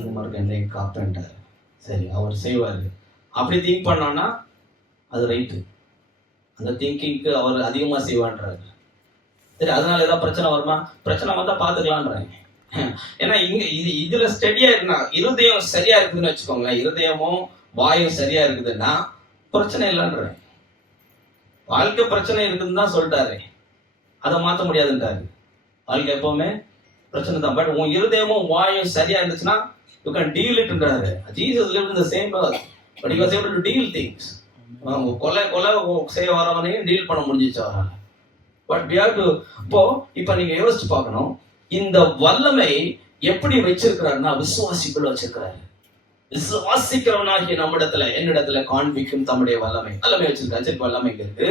உன் மரத்தை என்னையும் காப்பேன்றாரு. சரி, அவர் செய்வாரு. அப்படி திங்க் பண்ணோம்னா அது ரைட்டு. அந்த திங்கிங்க்கு அவர் அதிகமா செய்வான்றாரு. சரி, அதனால ஏதாவது பிரச்சனை வருமா? பிரச்சனை வந்தா பாத்துக்கலான்றாங்க. ஏன்னா இதுல ஸ்டெடியா இருக்குன்னா, இருதயம் சரியா இருக்குதுன்னு வச்சுக்கோங்க, இருதயமும் வாயும் சரியா இருக்குதுன்னா பிரச்சனை இல்லைன்றாங்க. வாழ்க்கை பிரச்சனை இருக்குதுன்னு தான் சொல்லிட்டாரு, அதை மாற்ற முடியாதுன்றாரு. வாழ்க்கை எப்பவுமே பிரச்சனை தான். பட் உன் இருதயமும் வாயும் சரியா இருந்துச்சுன்னா you can deal it ன்றாரு. Jesus lived in the same earth, but he was able to deal things. கொலை செய்ய வரவனையும் டீல் பண்ண முடிஞ்சிச்சு அவரால். பட் we have to, இப்ப நீங்க யோசிச்சு பார்க்கணும், இந்த வல்லமை எப்படி வச்சிருக்கிறாருன்னா விசுவாசிக்குள்ள வச்சிருக்கிறாரு. விசுவாசிக்கிறவனாகிய நம்மிடத்துல என்னிடத்துல காண்பிக்கும் தம்முடைய வல்லமை வச்சிருக்காரு. சரி, வல்லமை இருக்கு.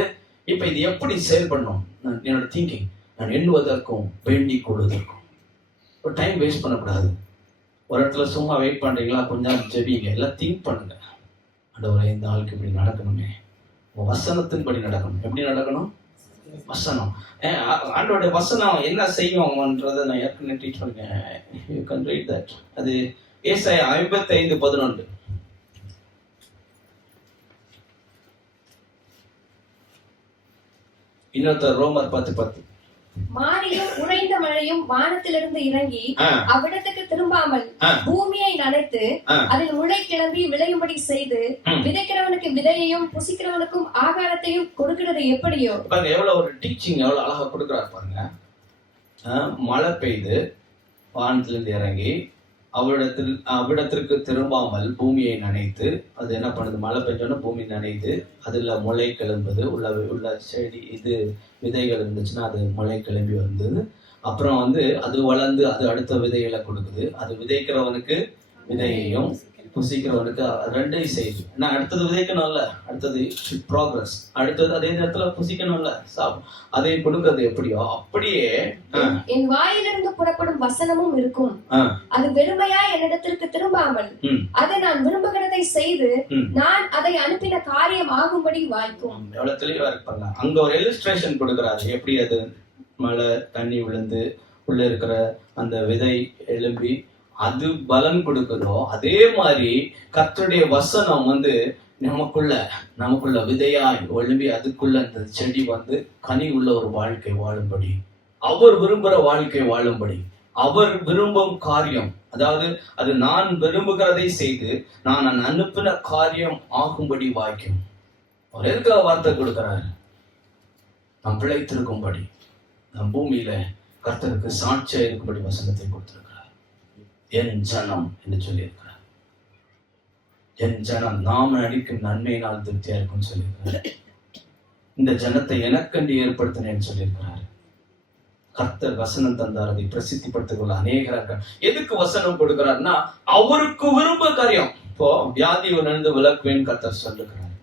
இப்ப இது எப்படி செயல்படணும்? என்னோட திங்கிங், நான் எண்ணுவதற்கும் வேண்டிக் கொள்வதற்கும் ஒரு டைம் வேஸ்ட் பண்ணக்கூடாது. ஒரு இடத்துல சும்மா வெயிட் பண்றீங்களா, கொஞ்சம் ஜெபிங்க, எல்லாம் திங்க் பண்ணுங்க. ஆண்டவரே, இந்த ஆளுக்கு இப்படி நடக்கணுமே, வசனத்தின்படி நடக்கணும். எப்படி நடக்கணும்? வசனம். ஆண்டோடைய வசனம் என்ன செய்யும்ன்றதை நான் ஏற்கனவே டீச் பண்ணிருக்கேன். You can read that. அது ஏசாயா 55:11. இன்னொருத்தர் ரோமர் 10:10. மாரியும் உறைந்த மழையும் வானத்திலிருந்து இறங்கி அவ்விடத்துக்கு திரும்பாமல் பூமியை நனைத்து அதில் முளை கிளம்பி விளையும்படி செய்து விதைக்கிறவனுக்கு விதையையும் புசிக்கிறவனுக்கும் ஆகாரத்தையும் கொடுக்கிறது எப்படியோ. எவ்வளவு ஒரு டீச்சிங், எவ்வளவு அழகா கொடுக்கிறார் பாருங்க. மழை பெய்து வானத்திலிருந்து இறங்கி அவ்விடத்திற்கு திரும்பாமல் பூமியை நனைத்து, அது என்ன பண்ணுது? மழை பெஞ்சோன்னா பூமி நனைது, அதுல முளை கிளம்புது. உள்ள செடி இது விதைகள் இருந்துச்சுன்னா அது முளை கிளம்பி வந்தது. அப்புறம் அது வளர்ந்து அது அடுத்த விதைகளை கொடுக்குது. அது விதைக்கிறவனுக்கு விதையையும் புசிக்கிறவனுக்கு ரெண்டையும் செய்யுது. நான் அடுத்தது விதைக்கணும்ல, அடுத்தது ப்ராக்ரஸ், அடுத்தது அதே நேரத்துல புசிக்கணும்ல, அதை கொடுக்கறது எப்படியோ அப்படியே என் வாயிலிருந்து புறப்படும் வசனமும் இருக்கும். அது வெறுமையா என்னிடத்திற்கு திரும்பாமல் அதை நான் விரும்புகிறதை செய்து நான் அதை அனுப்பின காரியம் ஆகும்படி வாய்க்கும். எவ்வளவு தெளிவா இருப்பாங்க. அங்க ஒரு இல்லுஸ்ட்ரேஷன் கொடுக்குறாரு. எப்படி அது மழை தண்ணி விழுந்து உள்ள இருக்கிற அந்த விதை எழும்பி அது பலன் கொடுக்குதோ, அதே மாதிரி கர்த்தருடைய வசனம் நமக்குள்ள விதையாய் எழும்பி அதுக்குள்ள அந்த செடி கனி உள்ள ஒரு வாழ்க்கை வாழும்படி, அவர் விரும்புகிற வாழ்க்கை வாழும்படி, அவர் விரும்பும் காரியம், அதாவது அது நான் விரும்புகிறதை செய்து நான் அனுப்பின காரியம் ஆகும்படி வாய்க்கும். அவர் எதுக்காக வார்த்தை கொடுக்கிறாரு? நாம் பிழைத்திருக்கும்படி, நம் பூமியில கர்த்தருக்கு சாட்சியா இருக்கும்படி வசனத்தை கொடுத்திருக்கிறார். என் ஜனம் என்று சொல்லி இருக்கிறார். என் ஜனம் நாம அடிக்கும் நன்மையினால் திருப்தியா இருக்கும்னு சொல்லியிருக்கிறார். இந்த ஜனத்தை எனக்கண்டு ஏற்படுத்தினேன்னு சொல்லியிருக்கிறார். கர்த்தர் வசனம் தந்தார், அதை பிரசித்திப்படுத்திக் கொள்ள அநேகராக. எதுக்கு வசனம் கொடுக்கிறார்னா அவருக்கு விரும்ப காரியம். இப்போ வியாதி உணர்ந்து விளக்குவேன் கர்த்தர் சொல்லுகிறார்.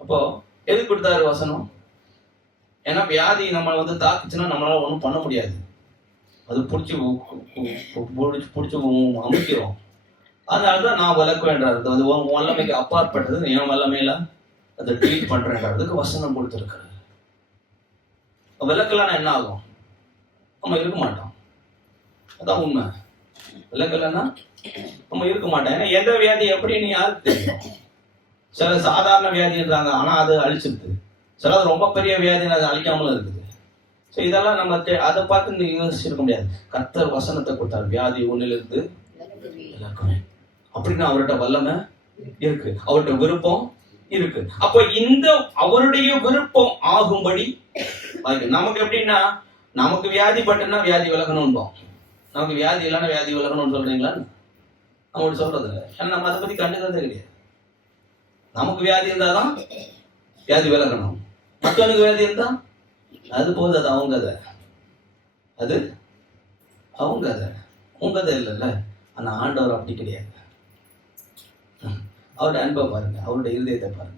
அப்போ எதுக்கு கொடுத்தாரு வசனம்? ஏன்னா வியாதி நம்மளை தாக்குச்சுன்னா நம்மளால ஒன்றும் பண்ண முடியாது. அது பிடிச்சி அமைக்கிறோம். அதனாலதான் நான் விளக்குவேன்றாரு. அது வல்லமைக்கு அப்பாற்பட்டது, என் வல்லமையில அதை ட்ரீட் பண்றேன்றதுக்கு வசனம் கொடுத்துருக்கிறாரு. விளக்கலன்னா என்ன ஆகும்? நம்ம இருக்க மாட்டோம். அதான் உண்மை. விளக்கலன்னா நம்ம இருக்க மாட்டோம். ஏன்னா எந்த வியாதி எப்படின்னு யாருக்கு தெரியும்? சில சாதாரண வியாதின்றாங்க, ஆனா அது அழிச்சிருது. சிலது ரொம்ப பெரிய வியாதி, அது அழிக்காமலும் இருக்குது. ஸோ இதெல்லாம் நம்ம அதை பார்த்து யோசிச்சிருக்க முடியாது. கர்த்தர் வசனத்தை கொடுத்தார், வியாதி ஒன்னிலிருந்து விளக்குவேன் அப்படின்னு. அவர்கிட்ட வல்லமை இருக்கு, அவர்கிட்ட விருப்பம் இருக்கு. அப்போ இந்த அவருடைய விருப்பம் ஆகும்படி நமக்கு எப்படின்னா, நமக்கு வியாதி பட்டுன்னா வியாதி விலகணும்போம், நமக்கு வியாதி இல்லைன்னா வியாதி விலகணும்னு சொல்றீங்களா? நம்ம சொல்றது இல்லை. ஏன்னா நம்ம அதை பத்தி கண்டுக்கிறதே கிடையாது. நமக்கு வியாதி இருந்தாதான் வியாதி விலகணும், மற்றவனுக்கு வியாதி இருந்தா அது போது, அது அவங்க கதை, அது அவங்க கதை, உங்க கதை இல்லைல்ல. ஆனா ஆண்டவர் அப்படி கிடையாது. அவருடைய அன்பை பாருங்க, அவருடைய இருதயத்தை பாருங்க.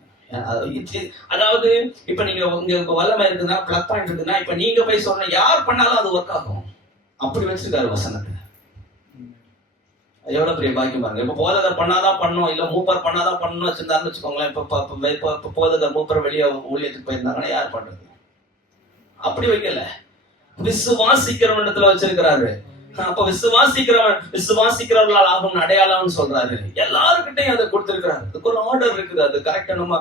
அதாவது இப்ப நீங்க உங்களுக்கு வல்லமை இருக்குன்னா, பிளக் பாயிண்ட் இருக்குன்னா, இப்ப நீங்க போய் சொல்ற யார் பண்ணாலும் அது ஒர்க் ஆகும். அப்படி வச்சிருக்காரு வசனத்தை. எவ்வளவு பெரிய பாக்கியம் பாருங்க. இப்ப போதகர் பண்ணாதான் பண்ணும், இல்ல மூப்பர் பண்ணாதான் பண்ணணும் வச்சிருந்தாருன்னு வச்சுக்கோங்களேன். இப்ப போதகர் மூப்பர் வெளியே ஊழியத்துக்கு போயிருந்தாங்கன்னா யார் பண்றது? அப்படி வைக்கல, விசுவாசிக்கிறவனிடத்துல வச்சிருக்கிறாரு. அப்ப விசுவாசிக்கிறவர்களால் ஆகும் அடையாளம்னு சொல்றாரு. எல்லாருக்கிட்டையும் அதை கொடுத்திருக்கிறாரு. அதுக்கு ஒரு ஆர்டர் இருக்குது. அது கரெக்டா நம்ம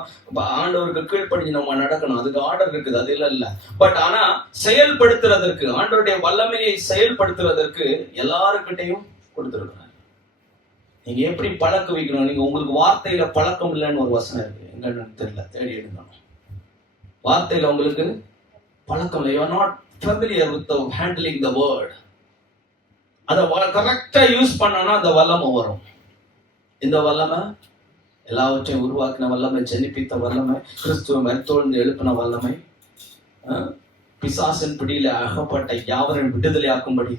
ஆண்டவருக்கு கீழ்ப்படிஞ்சு நம்ம நடக்கணும். அதுக்கு ஆர்டர் இருக்குது, அது இல்ல. பட் ஆனா செயல்படுத்துறதற்கு, ஆண்டவருடைய வல்லமையை செயல்படுத்துறதற்கு எல்லாருக்கிட்டையும் கொடுத்திருக்கிறாரு. நீங்க எப்படி பழக்க வைக்கணும்? நீங்க உங்களுக்கு வார்த்தையில பழக்கம் இல்லைன்னு ஒரு வசனம் இருக்கு, எங்கன்னு தெரியல, தேடி எடுக்கணும். வார்த்தையில உங்களுக்கு பழக்கம் இல்லை. You are not familiar with the handling the word. அதை கரெக்டா யூஸ் பண்ணோம்னா அந்த வல்லமை வரும். இந்த வல்லமை எல்லாவற்றையும் உருவாக்கின வல்லமை, ஜெனிப்பித்த வல்லமை, கிறிஸ்துவ மரித்தோழ்ந்து எழுப்பின வல்லமை, பிசாசின் பிடியில அகப்பட்ட யாவரையும் விடுதலை ஆக்கும்படி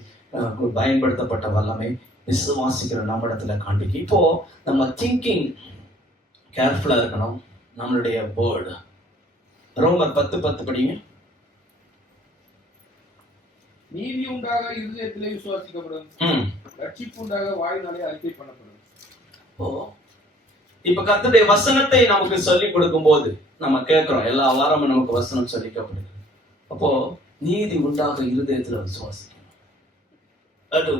பயன்படுத்தப்பட்ட வல்லமை விசுவாசிக்கிற நம்மிடத்துல காண்பிக்கு. இப்போ நம்ம திங்கிங் கேர்ஃபுல்லா இருக்கணும். நம்மளுடைய வேர்டு ரோமர் 10:10 படிங்க. நீதி உண்டாக இருதயத்திலே விசுவாசிக்கப்படும், ரட்சிப்பு உண்டாக வாயினாலே அறிக்கை பண்ணப்படும். இப்ப கர்த்தருடைய வசனத்தை நமக்கு சொல்லி கொடுக்கும் போது நம்ம கேட்கிறோம், எல்லா வாரமும் நமக்கு வசனம் சொல்லிக்கப்படுது. அப்போ நீதி உண்டாக இருதயத்துல விசுவாசிக்கணும்.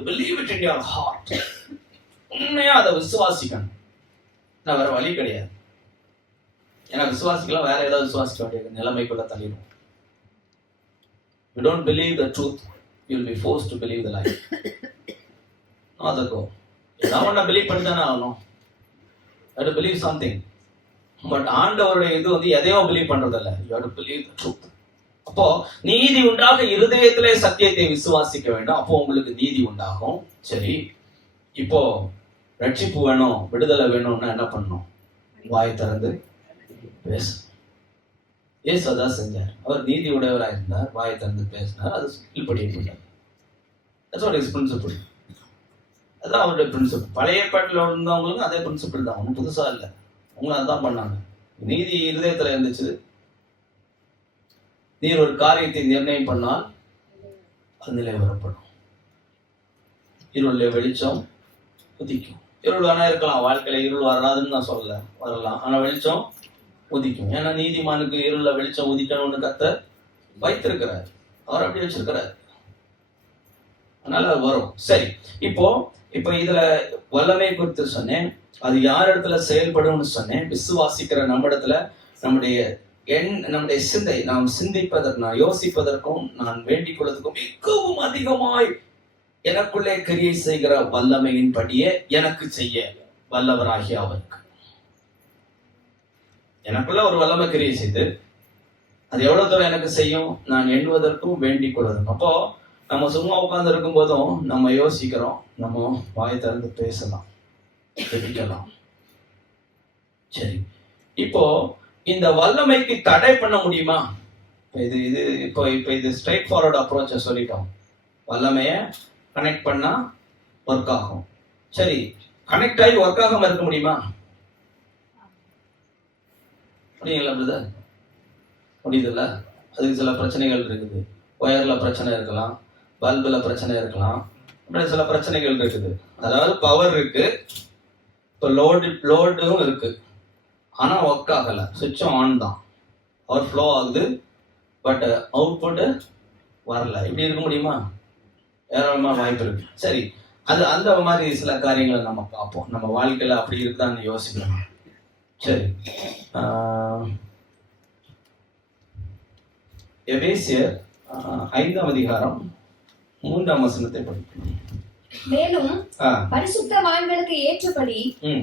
Believe it in your heart. உண்மையா அதை விசுவாசிக்கணும். நான் வேற வழி கிடையாது. ஏன்னா விசுவாசிக்கலாம், வேற ஏதாவது விசுவாசிக்க வேண்டிய நிலைமைக்குள்ள தள்ளிடும். You don't believe the truth, you'll be forced to believe the lie. ஏதாவது ஒண்ணா பிலீவ் பண்ணிதானே ஆகணும். You have to believe something. But ஆண்டவருடைய இது எதையோ பிலீவ் பண்றதில்ல. You have to believe the truth. அப்போ நீதி உண்டாக இருதயத்திலே சத்தியத்தை விசுவாசிக்க வேண்டும். அப்போ உங்களுக்கு நீதி உண்டாகும். சரி, இப்போ ரட்சிப்பு வேணும், விடுதலை வேணும்னா என்ன பண்ணணும்? வாய் திறந்து பேச. ஏசு அதான் செஞ்சார். அவர் நீதி உடையவராக இருந்தார், வாயை திறந்து பேசினார், அது கீழ்ப்படியப்பட்டார். That's what is principle. அதான் அவருடைய பிரின்சிபிள். பழைய ஏற்பாட்டில் இருந்தவங்களுக்கும் அதே பிரின்சிபிள் தான், ஒன்றும் புதுசா இல்லை. அவங்க அதான் பண்ணாங்க. நீதி இருதயத்துல இருந்துச்சு. நீர் ஒரு காரியத்தை நிர்ணயம் பண்ணால் அது நிலைவரப்படும். இருள வெளிச்சம் உதிக்கும். இருள் வேணா இருக்கலாம், வாழ்க்கையில இருள் வராதுன்னு நான் சொல்லல, வரலாம். ஆனா வெளிச்சம் உதிக்கும். ஏன்னா நீதிமானுக்கு இருள வெளிச்சம் உதிக்கணும்னு கர்த்தர் வைத்திருக்கிறார். அவர் அப்படி வச்சிருக்கிறார். அதனால அது வரும். சரி, இப்போ இதுல வல்லமை குறித்து சொன்னேன். அது யார் இடத்துல செயல்படும்னு சொன்னேன். விசுவாசிக்கிற நம்ம இடத்துல நம்முடைய சிந்தை, நாம் சிந்திப்பதற்கு, நான் யோசிப்பதற்கும், நான் வேண்டிக் கொள்வதற்கும் மிகவும் அதிகமாய் எனக்குள்ளே கிரியை செய்கிற வல்லமையின் படியே எனக்கு செய்ய வல்லவராகிய அவருக்கு. எனக்குள்ள ஒரு வல்லமை கிரியை செய்து அது எவ்வளவு தூரம் எனக்கு செய்யும், நான் எண்ணுவதற்கும் வேண்டிக் கொள்வதற்கும். அப்போ நம்ம சும்மா உட்கார்ந்து இருக்கும் போதும் நம்ம யோசிக்கிறோம், நம்ம வாய் திறந்து பேசலாம், ஜெபிக்கலாம். சரி, இப்போ இந்த வல்லமைக்கு தடை பண்ண முடியுமா? இது ஸ்ட்ரைட் ஃபார்வர்ட் அப்ரோச்ச சொல்லிட்டோம். வல்லமைய கனெக்ட் பண்ணா ஒர்க் ஆகும். சரி, கனெக்ட் ஆகி ஒர்க் ஆகாம இருக்க முடியுமா? முடியுங்களா பிரதர்? முடியுதுல்ல? அதுக்கு சில பிரச்சனைகள் இருக்குது. ஒயர்ல பிரச்சனை இருக்கலாம், பல்புல பிரச்சனை இருக்கலாம், அப்படி சில பிரச்சனைகள் இருக்குது. அதாவது பவர் இருக்கு, இப்போ லோடும் இருக்கு, ஆனா ஒர்க் ஆகல. சுவிட்சும் ஆன் தான், பவர் ஃப்ளோ ஆகுது, பட் அவுட்புட் வரல. இப்படி இருக்க முடியுமா? ஏராளமா வாய்ப்பு இருக்கு. சரி, அது அந்த மாதிரி சில காரியங்களை நம்ம பார்ப்போம். நம்ம வாழ்க்கையில அப்படி இருக்குதான்னு யோசிக்கலாம். சரி, எபேசியர் 5ஆம் அதிகாரம் 3ஆம் வசனத்தை படிக்கணும். மேலும் பரிசுத்தவான்களுக்கு ஏற்றபடி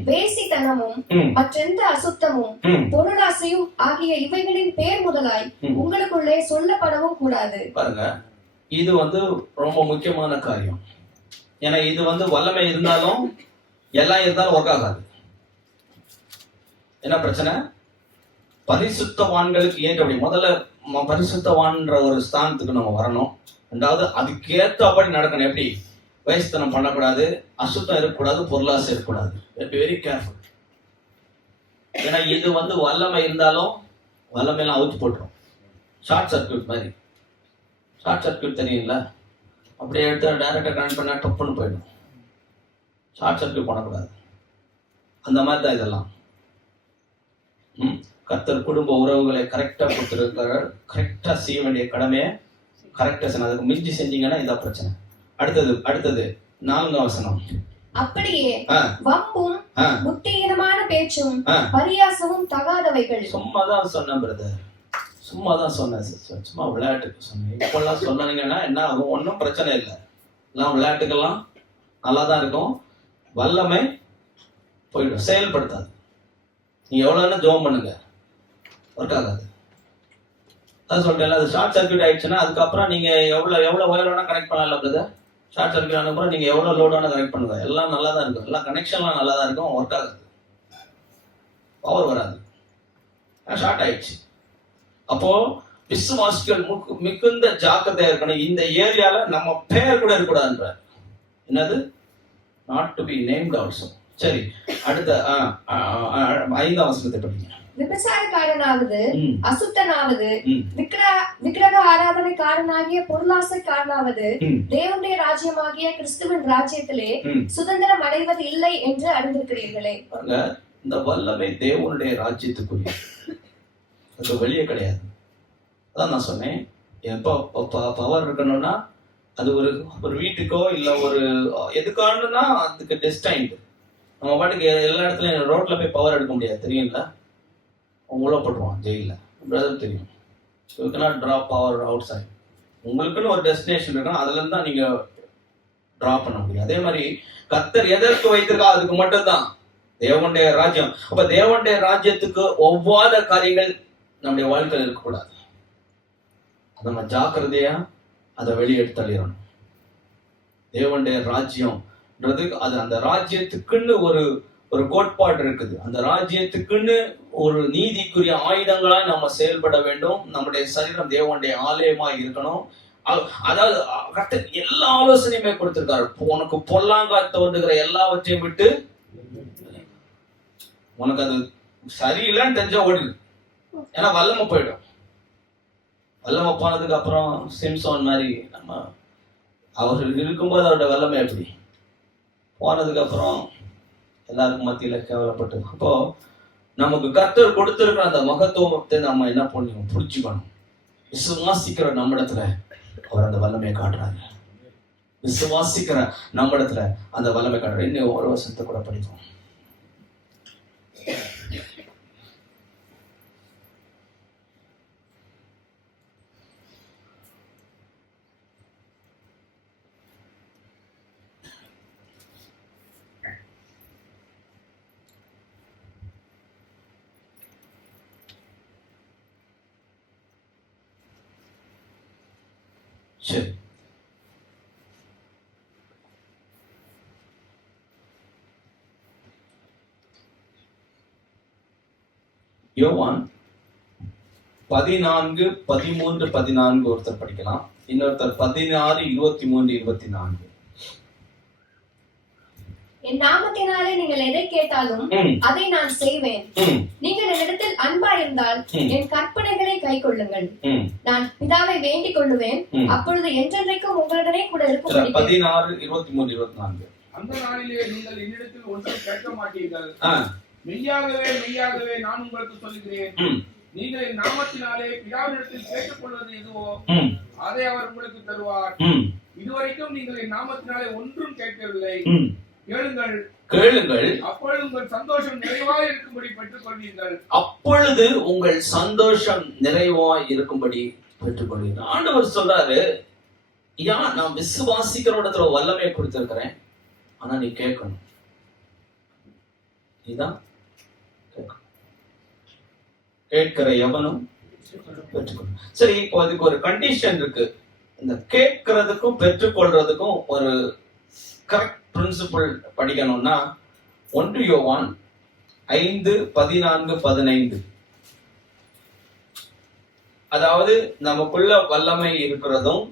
வேசித்தனமும் மற்றெந்த அசுத்தமும் பொருளாசையும் ஆகிய இவைகளின் பேர் முதலாய் உங்களுக்குள்ளே சொல்லப்படவும் கூடாது. பாருங்க, இது ரொம்ப முக்கியமான காரியம். ஏன்னா இது வல்லமை இருந்தாலும் எல்லாம் இருந்தாலும் ஒர்க் ஆகாது. என்ன பிரச்சனை? பரிசுத்தவான்களுக்கு ஏற்றபடி முதல்ல பரிசுத்தவான்ற ஒரு ஸ்தானத்துக்கு நம்ம வரணும். ரெண்டாவது அதுக்கேற்றபடி நடக்கணும். எப்படி? வயசுத்தனம் பண்ணக்கூடாது, அசுத்தம் இருக்கக்கூடாது, பொருளாசை இருக்கக்கூடாது. Very careful. ஏன்னா இது வல்லமை இருந்தாலும் வல்லமையெல்லாம் அவுத்து போட்டுரும். ஷார்ட் சர்க்கியூட் மாதிரி. ஷார்ட் சர்க்கியூட் தெரியுங்களா? அப்படியே எடுத்து டைரக்டா கனெக்ட் பண்ணா டப்புன்னு போயிடும். ஷார்ட் சர்க்கியூட் பண்ணக்கூடாது. அந்த மாதிரி தான் இதெல்லாம். கர்த்தர் குடும்ப உறவுகளை கரெக்டா கொடுத்துருக்கிறார். கரெக்டா செய்ய வேண்டிய கடமையை கரெக்டா செய்யணும். அதுக்கு மிஞ்சி செஞ்சீங்கன்னா இதான் பிரச்சனை. அடுத்தது 4ஆம் வசனம். அப்படியே வம்பும் புத்தியீனமான பேச்சும் பரியாசமும் தகாதவைகள். சும்மாதான் சொன்னேன் பிரதர், சும்மாதான் சொன்னேன் சிஸ்டர், சும்மா விளையாட்டுக்கு சொன்னேன். இப்பெல்லாம் சொன்னீங்கன்னா என்ன ஆகும்? ஒன்றும் பிரச்சனை இல்லை. எல்லாம் விளையாட்டுக்கெல்லாம் நல்லா தான் இருக்கும். வல்லமை போயிடும், செயல்படுத்தாது. நீங்க எவ்வளவு ஜோம் பண்ணுங்க, ஒர்க் ஆகாது. அதான் சொல்றேன், அது ஷார்ட் சர்க்கியூட் ஆயிடுச்சுன்னா அதுக்கப்புறம் நீங்க எவ்வளவு ஒயர் வேணா கனெக்ட் பண்ணலாம் பிரதர். ஷார்ட் சர்க்கியூட் ஆன அப்புறம் நீங்க எவ்வளவு லோட் வேணா கனெக்ட் பண்ணுங்க, எல்லாம் நல்லா தான் இருக்கும், எல்லாம் கனெக்ஷன்லாம் நல்லா தான் இருக்கும், ஒர்க் ஆகாது, பவர் வராது, ஷார்ட் ஆயிடுச்சு. அப்போ விசுவாசிகள் மிகுந்த ஜாக்கிரதையா இருக்கணும். இந்த ஏரியால நம்ம பெயர் கூட இருக்கக்கூடாதுன்ற. என்னது? Not to be named also. சரி, அடுத்த 5ஆம் வசனத்தை படிங்க. விபச்சாரக்காரனாவது, அசுத்தனாவது, விக்கிரக ஆராதனைக்காரனாகிய பொருளாசைக்காரனாவது தேவனுடைய ராஜ்யமாகிய கிறிஸ்துவின் ராஜ்யத்திலே சுதந்திரம் அடைவது இல்லை என்று அறிந்திருக்கிறீர்களே. இந்த வல்லமை தேவனுடைய ராஜ்யத்துக்குரிய, அது வெளியே கிடையாது. அதான் நான் சொன்னேன், எப்போ பவர் இருக்கணும்னா அது ஒரு வீட்டுக்கோ இல்ல ஒரு எதுக்கானுன்னா அதுக்கு டெஸ்டைன்டு. நம்ம பாட்டுக்கு எல்லா இடத்துலயும் ரோட்ல போய் பவர் எடுக்க முடியாது, தெரியுங்களா? உங்களோ போட்டுருவான் ஜெயில, பிரதர் தெரியும். You cannot draw power outside. உங்களுக்குன்னு ஒரு டெஸ்டினேஷன் இருக்கணும், அதுல இருந்து தான் நீங்க ட்ரா பண்ண முடியும். அதே மாதிரி கர்த்தர் எதற்கு வைத்திருக்கா அதுக்கு மட்டும்தான் தேவனுடைய ராஜ்யம். அப்ப தேவனுடைய ராஜ்யத்துக்கு ஒவ்வாத காரியங்கள் நம்முடைய வாழ்க்கையில் இருக்கக்கூடாது. நம்ம ஜாக்கிரதையா அதை வெளியெடுத்து தள்ளிடணும். தேவனுடைய ராஜ்யம்ன்றது அது அந்த ராஜ்யத்துக்குன்னு ஒரு கோட்பாடு இருக்குது. அந்த ராஜ்யத்துக்குன்னு ஒரு நீதிக்குரிய ஆயுதங்களா நம்ம செயல்பட வேண்டும். நம்முடைய சரீரம் தேவனுடைய ஆலயமா இருக்கணும். அதாவது கர்த்தர் எல்லா ஆலோசனையுமே கொடுத்திருக்காரு. உனக்கு பொல்லாங்கா தோன்றுகிற எல்லாவற்றையும் விட்டு, உனக்கு அது சரியில்லைன்னு தெரிஞ்சா ஓடிடு, ஏன்னா வல்லமை போயிடும். வல்லமை போனதுக்கு அப்புறம் சிம்சோன் மாதிரி நம்ம அவர்கள் இருக்கும்போது அவருடைய வல்லமை எப்படி போனதுக்கு அப்புறம் எல்லாருக்கும் மத்தியில கேவலப்பட்டு. அப்போ நமக்கு கர்த்தர் கொடுத்திருக்கிற அந்த மகத்துவத்தை நம்ம என்ன பண்ணணும், புரிஞ்சுக்கணும். விசுவாசிக்கிற நம்மிடத்துல அவர் அந்த வல்லமையை காட்டுறாங்க. விசுவாசிக்கிற நம்மிடத்துல அந்த வல்லமை காட்டுறாரு. இன்னும் ஒரு வசனத்தை கூட படிப்போம். சரி, யோவான் 14:13-14 ஒருத்தர் படிக்கலாம், இன்னொருத்தர் 16:23-24. என் நாமத்தினாலே நீங்கள் எதை கேட்டாலும் அதை நான் செய்வேன். நீங்கள் என்னிடத்தில் அன்பா இருந்தால் என் கற்பனைகளை கை கொள்ளுங்கள். நான் பிதாவை வேண்டிக் கொள்ளுவேன், அப்பொழுது என்றென்றைக்கும் உங்களுடனே கூட இருக்கும். 16:23-24. அந்த நாளிலே நீங்கள் என்னிடத்தில் ஒன்றை கேட்க மாட்டீர்கள். மெய்யாகவே மெய்யாகவே நான் உங்களுக்கு சொல்லுகிறேன், நீங்கள் என் நாமத்தினாலே பிதாவினிடத்தில் கேட்டுக் கொள்வது எதுவோ அதை அவர் உங்களுக்கு தருவார். இதுவரைக்கும் நீங்கள் என் நாமத்தினாலே ஒன்றும் கேட்கவில்லை. கேளுங்கள், கேளுங்கள், அப்பொழுது உங்கள் சந்தோஷம் நிறைவாய் இருக்கும்படி பெற்றுக் கொள்வீர்கள். அப்பொழுது உங்கள் சந்தோஷம் நிறைவாய் இருக்கும்படி பெற்றுக் கொள்வீர்கள். ஆண்டவர் சொல்றாரு, நான் விசுவாசிக்கிற இடத்துல வல்லமை கொடுத்திருக்கிறேன், ஆனா நீ கேட்கணும். இதுதான் கேட்கிற எவனும் பெற்றுக்கொள்ளும். சரி, இப்போ அதுக்கு ஒரு கண்டிஷன் இருக்கு. இந்த கேட்கறதுக்கும் பெற்றுக்கொள்றதுக்கும் ஒரு கரெக்ட் பிரின்சிபிள் படிக்கணும்னா 1 யோவான் 5:14-15. அதாவது நமக்குள்ள வல்லமை இருக்கிறதும்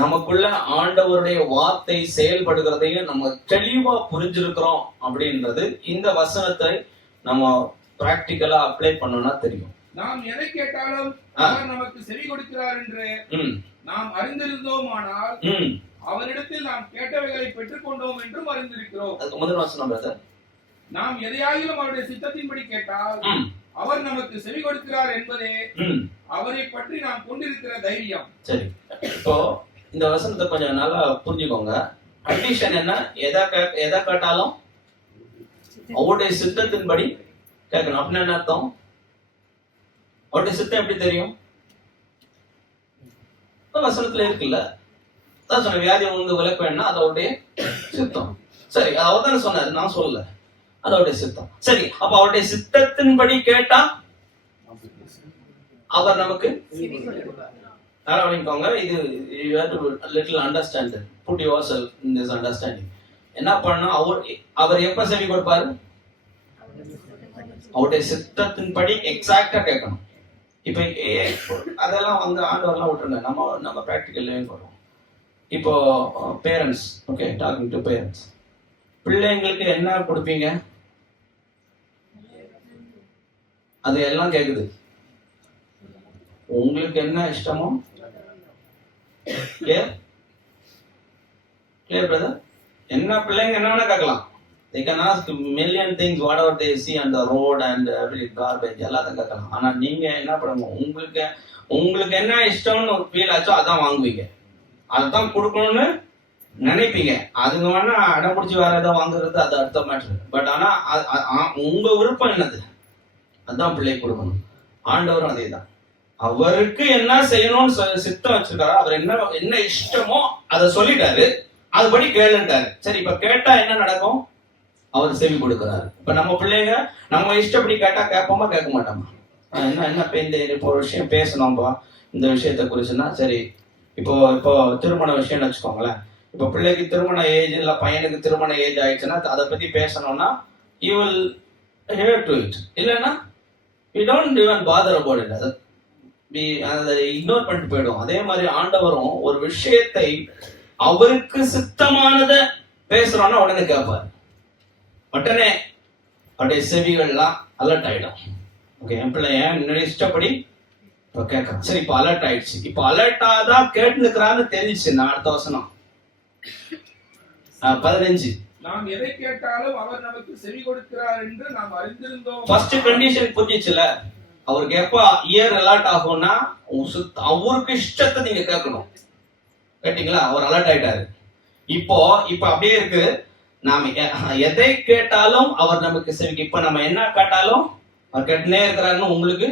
நமக்குள்ள ஆண்டவருடைய வார்த்தை செயல்படுகிறதையும் நம்ம தெளிவா புரிஞ்சிருக்கிறோம் அப்படின்றது இந்த வசனத்தை நம்ம பிராக்டிக்கலா அப்ளை பண்ணோம்னா தெரியும். நாம் எதை கேட்டாலும் அவர் நமக்கு செவி கொடுக்கிறார் என்று நாம் அறிந்திருந்தோமானால் அவரிடத்தில் நாம் கேட்டவைகளை பெற்றுக் கொண்டோம் என்றும் அறிந்திருக்கிறோம். அதுக்கு முதல் வசனம் பிரதர், நாம் எதையாகிலும் அவருடைய சித்தத்தின்படி கேட்டால் அவர் நமக்கு செவி கொடுக்கிறார் என்பதே அவரை பற்றி நாம் கொண்டிருக்கிற தைரியம். சரி, இப்போ இந்த வசனத்தை கொஞ்சம் நல்லா புரிஞ்சுக்கோங்க. கண்டிஷன் என்ன? எதை கேட்டாலும் அவருடைய சித்தத்தின்படி கேட்கணும். அப்படின்னு என்ன அர்த்தம்? அவருடைய சித்தம் எப்படி தெரியும்? வசனத்துல இருக்குல்ல, அதான் சொன்ன வியாதி வந்து விளக்க வேணா அது அவருடைய சித்தம். சரி, அவர் தானே சொன்னாரு, நான் சொல்லல, அது அவருடைய சித்தம். சரி, அப்ப அவருடைய சித்தத்தின்படி கேட்டா அவர் நமக்கு அரவணைக்கோங்க. இது you have to little understand it. Put yourself in this understanding. என்ன பண்ணா அவர் எப்ப செவி கொடுப்பாரு? அவருடைய சித்தத்தின்படி எக்ஸாக்டா கேட்கணும். இப்ப அதெல்லாம் வந்து ஆண்டவர்லாம் விட்டுருங்க, நம்ம பிராக்டிக்கல்லையும் போறோம். இப்போ parents, okay, talking to parents, பிள்ளைங்களுக்கு என்ன கொடுப்பீங்க? அது எல்லாம் கேக்குது. உங்களுக்கு என்ன இஷ்டமோ clear brother? என்ன பிள்ளைங்க என்ன வேணா கேட்கலாம். They can ask million things, whatever they see on the road and every garbage, எல்லாத்தையும் கேட்கலாம். ஆனா நீங்க என்ன பண்ணுங்க, உங்களுக்கு என்ன இஷ்டம்னு ஃபீல் ஆச்சோ அதான் வாங்குவீங்க, அதுதான் கொடுக்கணும்னு நினைப்பீங்க. அதுங்க வேணா அடம் பிடிச்சி வேற ஏதாவது வாங்குறது, அது அடுத்த மேட்ரு. பட் ஆனா உங்க விருப்பம் என்னது, அதுதான் பிள்ளை கொடுக்கணும். ஆண்டவரும் அதே தான், அவருக்கு என்ன செய்யணும்னு சித்தம் வச்சிருக்காரு, அவர் என்ன இஷ்டமோ அதை சொல்லிட்டாரு, அதுபடி கேளுட்டாரு. சரி, இப்ப கேட்டா என்ன நடக்கும்? அவர் செவி கொடுக்கிறாரு. இப்ப நம்ம பிள்ளைங்க நம்ம இஷ்டப்படி கேட்டா கேட்போமா கேட்க மாட்டோமா? என்ன இப்போ ஒரு விஷயம் பேசணும்பா இந்த விஷயத்த குறிச்சுன்னா, சரி இப்போ திருமண விஷயம்னு வச்சுக்கோங்களேன். இப்போ பிள்ளைக்கு திருமண ஏஜ் இல்ல பையனுக்கு திருமண ஏஜ் ஆயிடுச்சுன்னா அதை பத்தி பேசணும்னா you will hear to it. இல்லைன்னா you don't even bother about it. அதை இக்னோர் பண்ணிட்டு போயிடும். அதே மாதிரி ஆண்டவரும் ஒரு விஷயத்தை அவருக்கு சித்தமானத பேசுறோம்னா உடனே கேட்பாரு. உடனே அப்படியே செவிகள்லாம் அலர்ட் ஆயிடும். ஓகே, என் பிள்ளை என்னுடைய இஷ்டப்படி இப்ப கேட்கறான். சரி, இப்ப அலர்ட் ஆயிடுச்சு. இப்ப அலர்ட் ஆதான் கேட்டுக்கிறான்னு தெரிஞ்சிச்சு. நான் அடுத்த வசனம் 15. நாம் எதை கேட்டாலும் அவர் நமக்கு செவி கொடுக்கிறார் என்று நாம் அறிந்திருந்தோம். First condition புரிஞ்சிச்சுல. அவருக்கு எப்ப இயர் அலர்ட் ஆகும்னா அவருக்கு இஷ்டத்தை நீங்க கேட்கணும். கேட்டீங்களா? அவர் அலர்ட் ஆயிட்டாரு. இப்போ அப்படியே இருக்கு. நாம எதை கேட்டாலும் அவர் நமக்கு செவி. இப்ப நம்ம என்ன கேட்டாலும் அவர் கேட்டுனே இருக்கிறாருன்னு உங்களுக்கு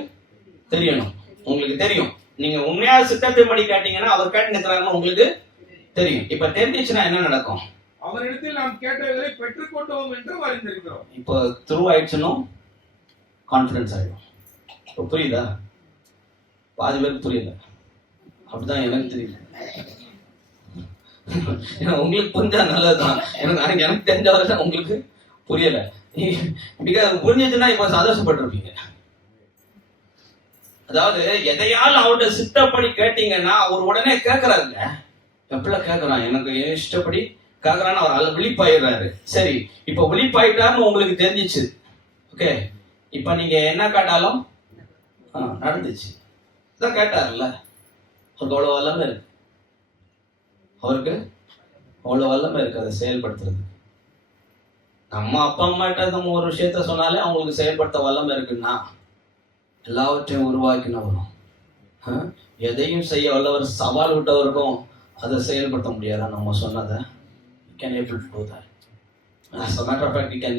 தெரியணும். உங்களுக்கு தெரியும். நீங்க உண்மையா சித்தத்தின்படி கேட்டீங்கன்னா அவர் கேட்டு நிற்கிறாருன்னு உங்களுக்கு தெரியும். இப்ப தெரிஞ்சிச்சுன்னா என்ன நடக்கும்? அவரிடத்தில் நாம் கேட்டவர்களை பெற்றுக்கொண்டோம் என்று அறிந்திருக்கிறோம். இப்போ த்ரூ ஆயிடுச்சுன்னு கான்ஃபிடன்ஸ் ஆயிடும். இப்போ புரியுதா? பாதி பேருக்கு புரியல. அப்படிதான் எனக்கு தெரியல. உங்களுக்கு புரிஞ்சா நல்லதுதான். எனக்கு தெரிஞ்ச வரை உங்களுக்கு புரியல. புரிஞ்சிச்சுன்னா இப்ப சந்தோஷப்பட்டிருப்பீங்க. அதாவது எதையாலும் அவருடைய சித்தப்படி கேட்டீங்கன்னா அவர் உடனே கேட்கறாருங்க. எப்படில கேட்கறான்? எனக்கு இஷ்டப்படி கேட்கறான்னு அவர் விழிப்பாயிடுறாரு. சரி, இப்ப விழிப்பாயிட்டாருன்னு உங்களுக்கு தெரிஞ்சிச்சு. ஓகே, இப்ப நீங்க என்ன கேட்டாலும் நடந்துச்சு. இதான் கேட்டாருல்ல. அவருக்கு அவ்வளவு வல்லமை இருக்கு. அவருக்கு அவ்வளவு வல்லமை இருக்கு அதை செயல்படுத்துறது. நம்ம அப்பா அம்மாட்ட ஒரு விஷயத்த சொன்னாலே அவங்களுக்கு செயல்படுத்த வல்லமை இருக்குன்னா எல்லாவற்றையும் உருவாக்கினவரும் எதையும் செய்ய வல்லவர். சவால் விட்டவருக்கும் அதை செயல்படுத்த முடியாதா? நம்ம சொன்னதை can able to do that. As a matter of fact, he can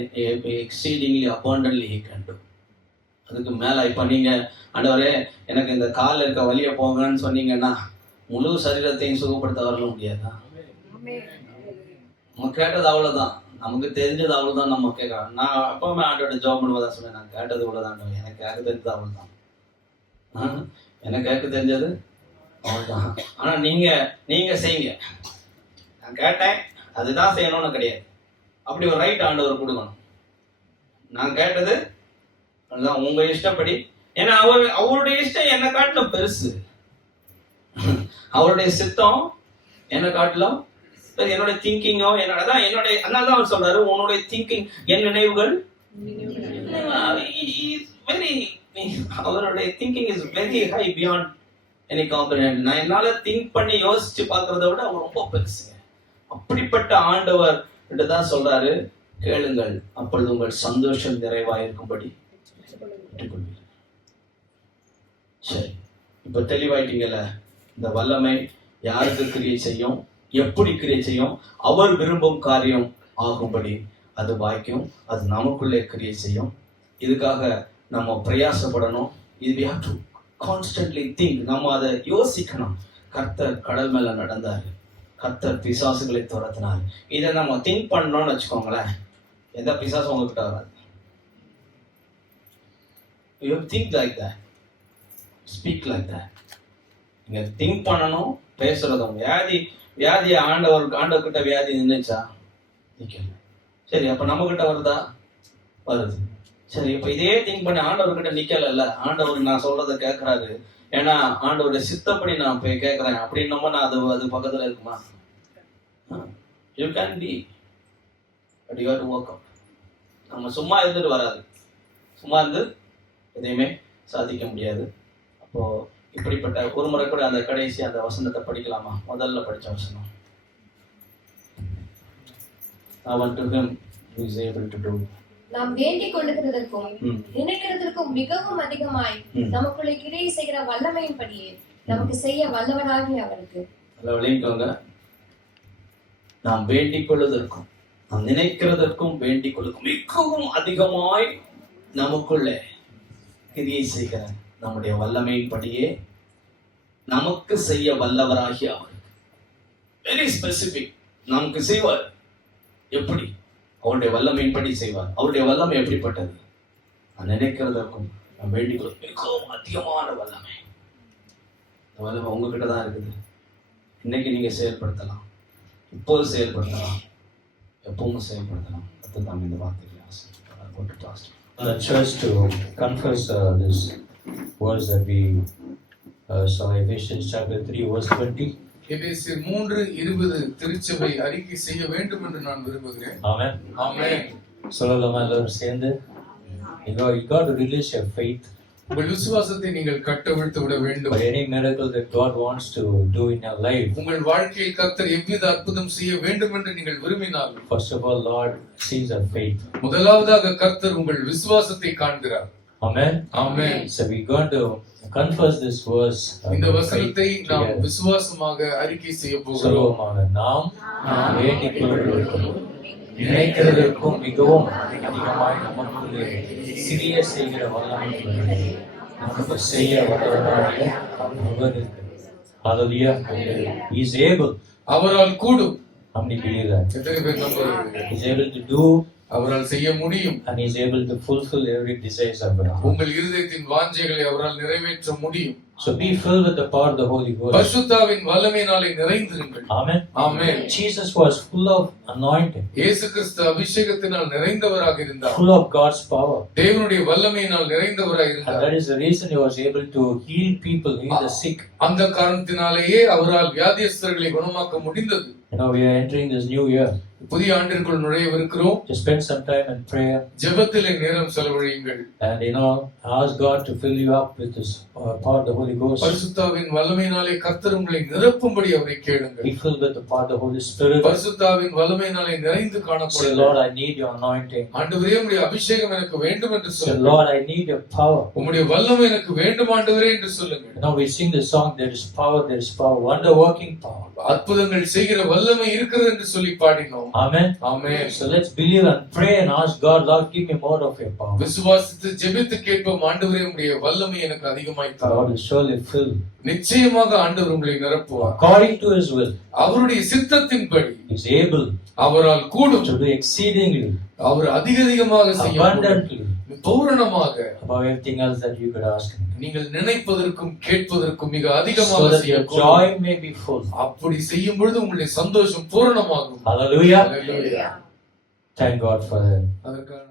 exceedingly abundantly he can do. அதுக்கு மேல இப்ப நீங்க ஆண்டவரே எனக்கு இந்த காலில் இருக்க வலிய போங்கன்னு சொன்னீங்கன்னா முழு சரீரத்தையும் சுகப்படுத்த வரல முடியாதா? நம்ம கேட்டது அவ்வளவுதான். நமக்கு தெரிஞ்சது அவ்வளவுதான். நம்ம கேட்கலாம். நான் அப்பவுமே ஆண்டோட ஜாப் பண்ணுவதா சொன்னேன். நான் கேட்டது இவ்வளவுதான். எனக்கு கேட்க தெரிஞ்சது அவ்வளவுதான். எனக்கு கேட்க தெரிஞ்சது அவ்வளவுதான். ஆனா நீங்க செய்யுங்க. நான் கேட்டேன் அதுதான் செய்யணும்னு கிடையாது. அப்படி ஒரு ரைட் ஆண்டவர் கொடுக்கணும். நான் கேட்டது அதுதான் உங்க இஷ்டப்படி. ஏன்னா அவருடைய இஷ்டம் என்னை காட்டிலும் பெருசு. அவருடைய சித்தம் என்னை காட்டிலும் என்னுடைய திங்கிங்கோ என்னோட அதனாலதான் அவர் சொல்றாரு உன்னுடைய திங்கிங் என் நினைவுகள் வெரி அவருடைய thinking is very high beyond any comprehension. நான் என்னால திங்க் பண்ணி யோசிச்சு பார்க்கறத விட அவர் ரொம்ப பெருசு. அப்படிப்பட்ட ஆண்டவர் தான் சொல்றாரு கேளுங்கள் அப்பொழுது உங்கள் சந்தோஷம் நிறைவாயிருக்கும்படி. சரி, இப்ப தெளிவாயிட்டீங்கல்ல. இந்த வல்லமை யாருக்கு கிரியை செய்யும், எப்படி கிரியை செய்யும்? அவர் விரும்பும் காரியம் ஆகும்படி அது வாய்க்கும். அது நமக்குள்ளே கிரியை செய்யும். இதுக்காக நம்ம பிரயாசப்படணும். We have to constantly think. நம்ம அதை யோசிக்கணும். கர்த்தர் கடல் மேல நடந்தாரு. கர்த்தர் பிசாசுகளை துரத்தினார். இதை நம்ம திங்க் பண்ணோம்னு வச்சுக்கோங்களேன், எந்த பிசாசும் உங்ககிட்ட வராது. You think like that, speak like that. நீங்க திங்க் பண்ணணும், பேசுறதும். வியாதி ஆண்டவர்கிட்ட வியாதி நின்னுச்சா? நிக்கல. சரி, அப்ப நம்ம கிட்ட வருதா? வருது. சரி, இப்ப இதே திங்க் பண்ணி ஆண்டவர்கிட்ட நிக்கல. ஆண்டவர் நான் சொல்றதை கேட்கறாரு. ஏன்னா ஆண்டவருடைய சித்தப்படி நான் போய் கேட்கறேன் அப்படின்னமோ நான் அது பக்கத்துல இருக்குமா? You can be, but you have to work out. நம்ம சும்மா இருந்துட்டு வராது. சும்மா இருந்து எதையுமே சாதிக்க முடியாது. அப்போ இப்படிப்பட்ட ஒரு முறை கூட அந்த கடைசி அந்த வசனத்தை படிக்கலாமா? முதல்ல படிச்ச வசனம். I want to him who is able to do. நாம் வேண்டிக் கொள்ளுகிறதற்கும் நினைக்கிறதற்கும் மிகவும் அதிகமாய் நமக்குள்ளே கிரியை செய்கிற வல்லமையின்படியே நமக்கு செய்ய வல்லவராகிய அவருக்கு. நாம் வேண்டிக் கொள்வதற்கும் நாம் நினைக்கிறதற்கும் வேண்டிக் கொள்ளும் மிகவும் அதிகமாய் நமக்குள்ளே கிரியை செய்கிற நம்முடைய வல்லமையின்படியே நமக்கு செய்ய வல்லவராகிய அவருக்கு. Very specific. நமக்கு செய்வார். எப்படி? அவருடைய வல்லமையின்படி செய்வார். அவருடைய வல்லமை எப்படிப்பட்டது? நான் நினைக்கிறதற்கும் நான் வேண்டிக் கொள்ளும் மிகவும் அதிகமான வல்லமை. இந்த வல்லமை உங்ககிட்ட தான் இருக்குது. இன்னைக்கு நீங்க செயல்படுத்தலாம், இப்போது செயல்படுத்தலாம், எப்பவும் செயல்படுத்தலாம். அதுதான் இந்த வார்த்தைகளை church to confess this words that we So Ephesians chapter 3 verse 20. எபேசியர் 3:20 திருச்சபை அறிக்கை செய்ய வேண்டும் என்று நான் விரும்புகிறேன். Amen. ஆமென். சொல்லலாமா எல்லாரும் சேர்ந்து? You got to release your faith உங்கள் விசுவாசத்தை நீங்கள் கட்டவிழ்த்து விட வேண்டும். for any miracle that God wants to do in your life. உங்கள் வாழ்க்கையில் கர்த்தர் எவ்வித அற்புதம் செய்ய வேண்டும் என்று நீங்கள் விரும்பினால், First of all, Lord sees our faith. முதலாவதாக கர்த்தர் உங்கள் விசுவாசத்தை காண்கிறார். Amen. Amen. So we're going to confess this verse. இந்த வசனத்தை நாம் விசுவாசமாக அறிக்கை செய்ய போகிறோம். சொல்லுவோமாக. நாம் வேண்டிக் கொள்வதற்கும் நினைக்கிறதற்கும் மிகவும் அதிகமாய் நமக்குள்ளே சிறிய செய்கிற வல்லமை உள்ளது. நமக்கு செய்ய வல்லவராகிய அவர் இருக்கிறார். Hallelujah. He is able. அவரால் கூடும். How many believe that? எத்தனை பேர் நம்புறீங்க? He is able to do அவரால் செய்ய முடியும். and he is able to fulfill every desire of our heart. உங்கள் இருதயத்தின் வாஞ்சைகளை அவரால் நிறைவேற்ற முடியும். So be filled with the power of the Holy Ghost. பரிசுத்தாவின் வல்லமையினாலே நிறைந்திருங்கள். Amen. Amen. Jesus was full of anointing, இயேசு கிறிஸ்து அபிஷேகத்தினால் நிறைந்தவராக இருந்தார். full of God's power. தேவனுடைய வல்லமையினால் நிறைந்தவராக And இருந்தார். that is the reason he was able to heal people, heal the sick. அந்த காரணத்தினாலேயே அவரால் வியாதியஸ்தர்களை குணமாக்க முடிந்தது. You know, we are entering this new year. புதிய ஆண்டிற்குள் நுழையவிருக்கிறோம். To spend some time in prayer ஜெபத்திலே நேரம் செலவழியுங்கள். and ask God to fill you up with His power of the Holy Ghost. பரிசுத்தாவின் வல்லமையினாலே கர்த்தர் உங்களை நிரப்பும்படி அவரை கேளுங்கள். Be filled with the power of the Holy Spirit. பரிசுத்தாவின் வல்லமையினாலே நிறைந்து Say, காணப்படுங்கள். Lord, I need your anointing. ஆண்டவரே, உம்முடைய அபிஷேகம் எனக்கு வேண்டும் என்று Say, சொல்லுங்கள். Lord, I need your power. உம்முடைய வல்லமை எனக்கு வேண்டும் ஆண்டவரே என்று சொல்லுங்கள். We sing the song, there is power, wonder working power. அற்புதங்கள் செய்கிற வல்லமை இருக்கிறது என்று சொல்லி பாடினோம். Amen. Amen. So let's believe and pray and ask God, Lord, give me more of your power. விசுவாசித்து ஜெபித்து கேட்போம். ஆண்டவரே, உம்முடைய வல்லமை எனக்கு அதிகமாய் God தாரும். will surely fill நிச்சயமாக ஆண்டவர் உங்களை நிரப்புவார். according to His will. அவருடைய சித்தத்தின்படி He is able அவரால் கூடும். to do exceedingly, அவர் அதிகமாக செய்ய abundantly, பூரணமாக above everything else that you could ask Him. நீங்கள் நினைப்பதற்கும் கேட்பதற்கும் மிக So அதிகமாக that your செய்யக்கூடும். joy may be full. அப்படி செய்யும் பொழுது உங்களுடைய சந்தோஷம் பூரணமாகும். Hallelujah. Hallelujah. Thank God for that. அதற்கான